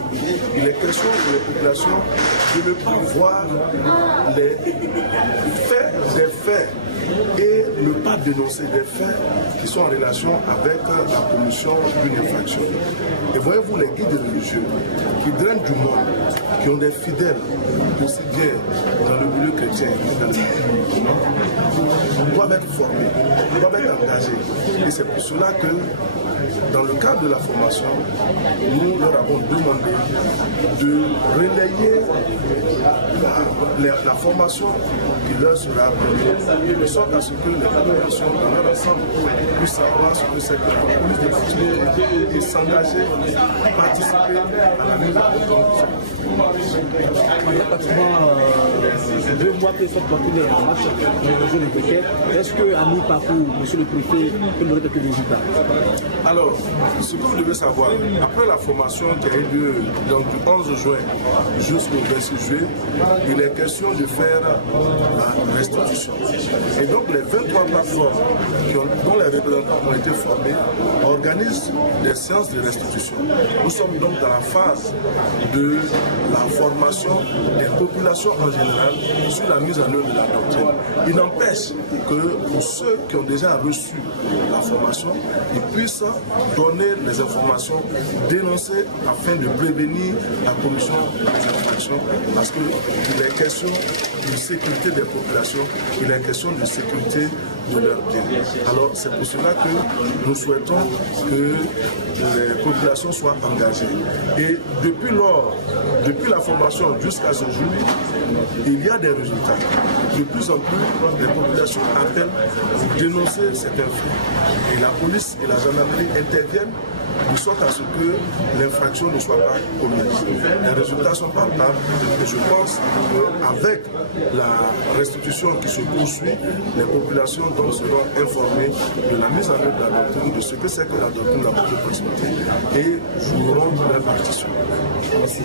Il est question pour les populations de ne pas voir les faits des faits et ne pas dénoncer des faits qui sont en relation avec la commission d'une infraction. Et voyez-vous les guides religieux qui drainent du monde, qui ont des fidèles aussi bien dans le milieu chrétien que dans le milieu doivent être formés, doivent être engagés. Et c'est pour cela que dans le cadre de la formation, nous leur avons demandé de relayer la formation qui leur sera appelée, de sorte à ce que les populations dans leur ensemble puissent savoir ce que c'est que la police de continuer et s'engager, participer à la mise en œuvre. Pratiquement 2 mois que cette partie est en marche, est-ce qu'à mi-parcours, monsieur le préfet, peut nous donner quelques résultats? Alors, ce que vous devez savoir, après la formation qui a eu lieu donc, du 11 juin jusqu'au 26 juillet, il est question de faire la restitution. Et donc les 23 plateformes dont les représentants ont été formés organisent des séances de restitution. Nous sommes donc dans la phase de la formation des populations en général sur la mise en œuvre de la doctrine. Il n'empêche que pour ceux qui ont déjà reçu la formation, ils puissent donner les informations, dénoncer afin de prévenir la commission des infractions, parce qu'il est question de sécurité des populations, il est question de sécurité de leurs biens. Alors c'est pour cela que nous souhaitons que les populations soient engagées. Et depuis la formation jusqu'à ce jour, il y a des résultats. De plus en plus, les populations appellent pour dénoncer certains faits. Et la police et la gendarmerie interviennent de sorte à ce que l'infraction ne soit pas commise. Les résultats sont palpables et je pense qu'avec la restitution qui se poursuit, les populations donc seront informées de la mise en œuvre de la doctrine, de ce que c'est que la doctrine de la proximité et joueront leur partition. Merci.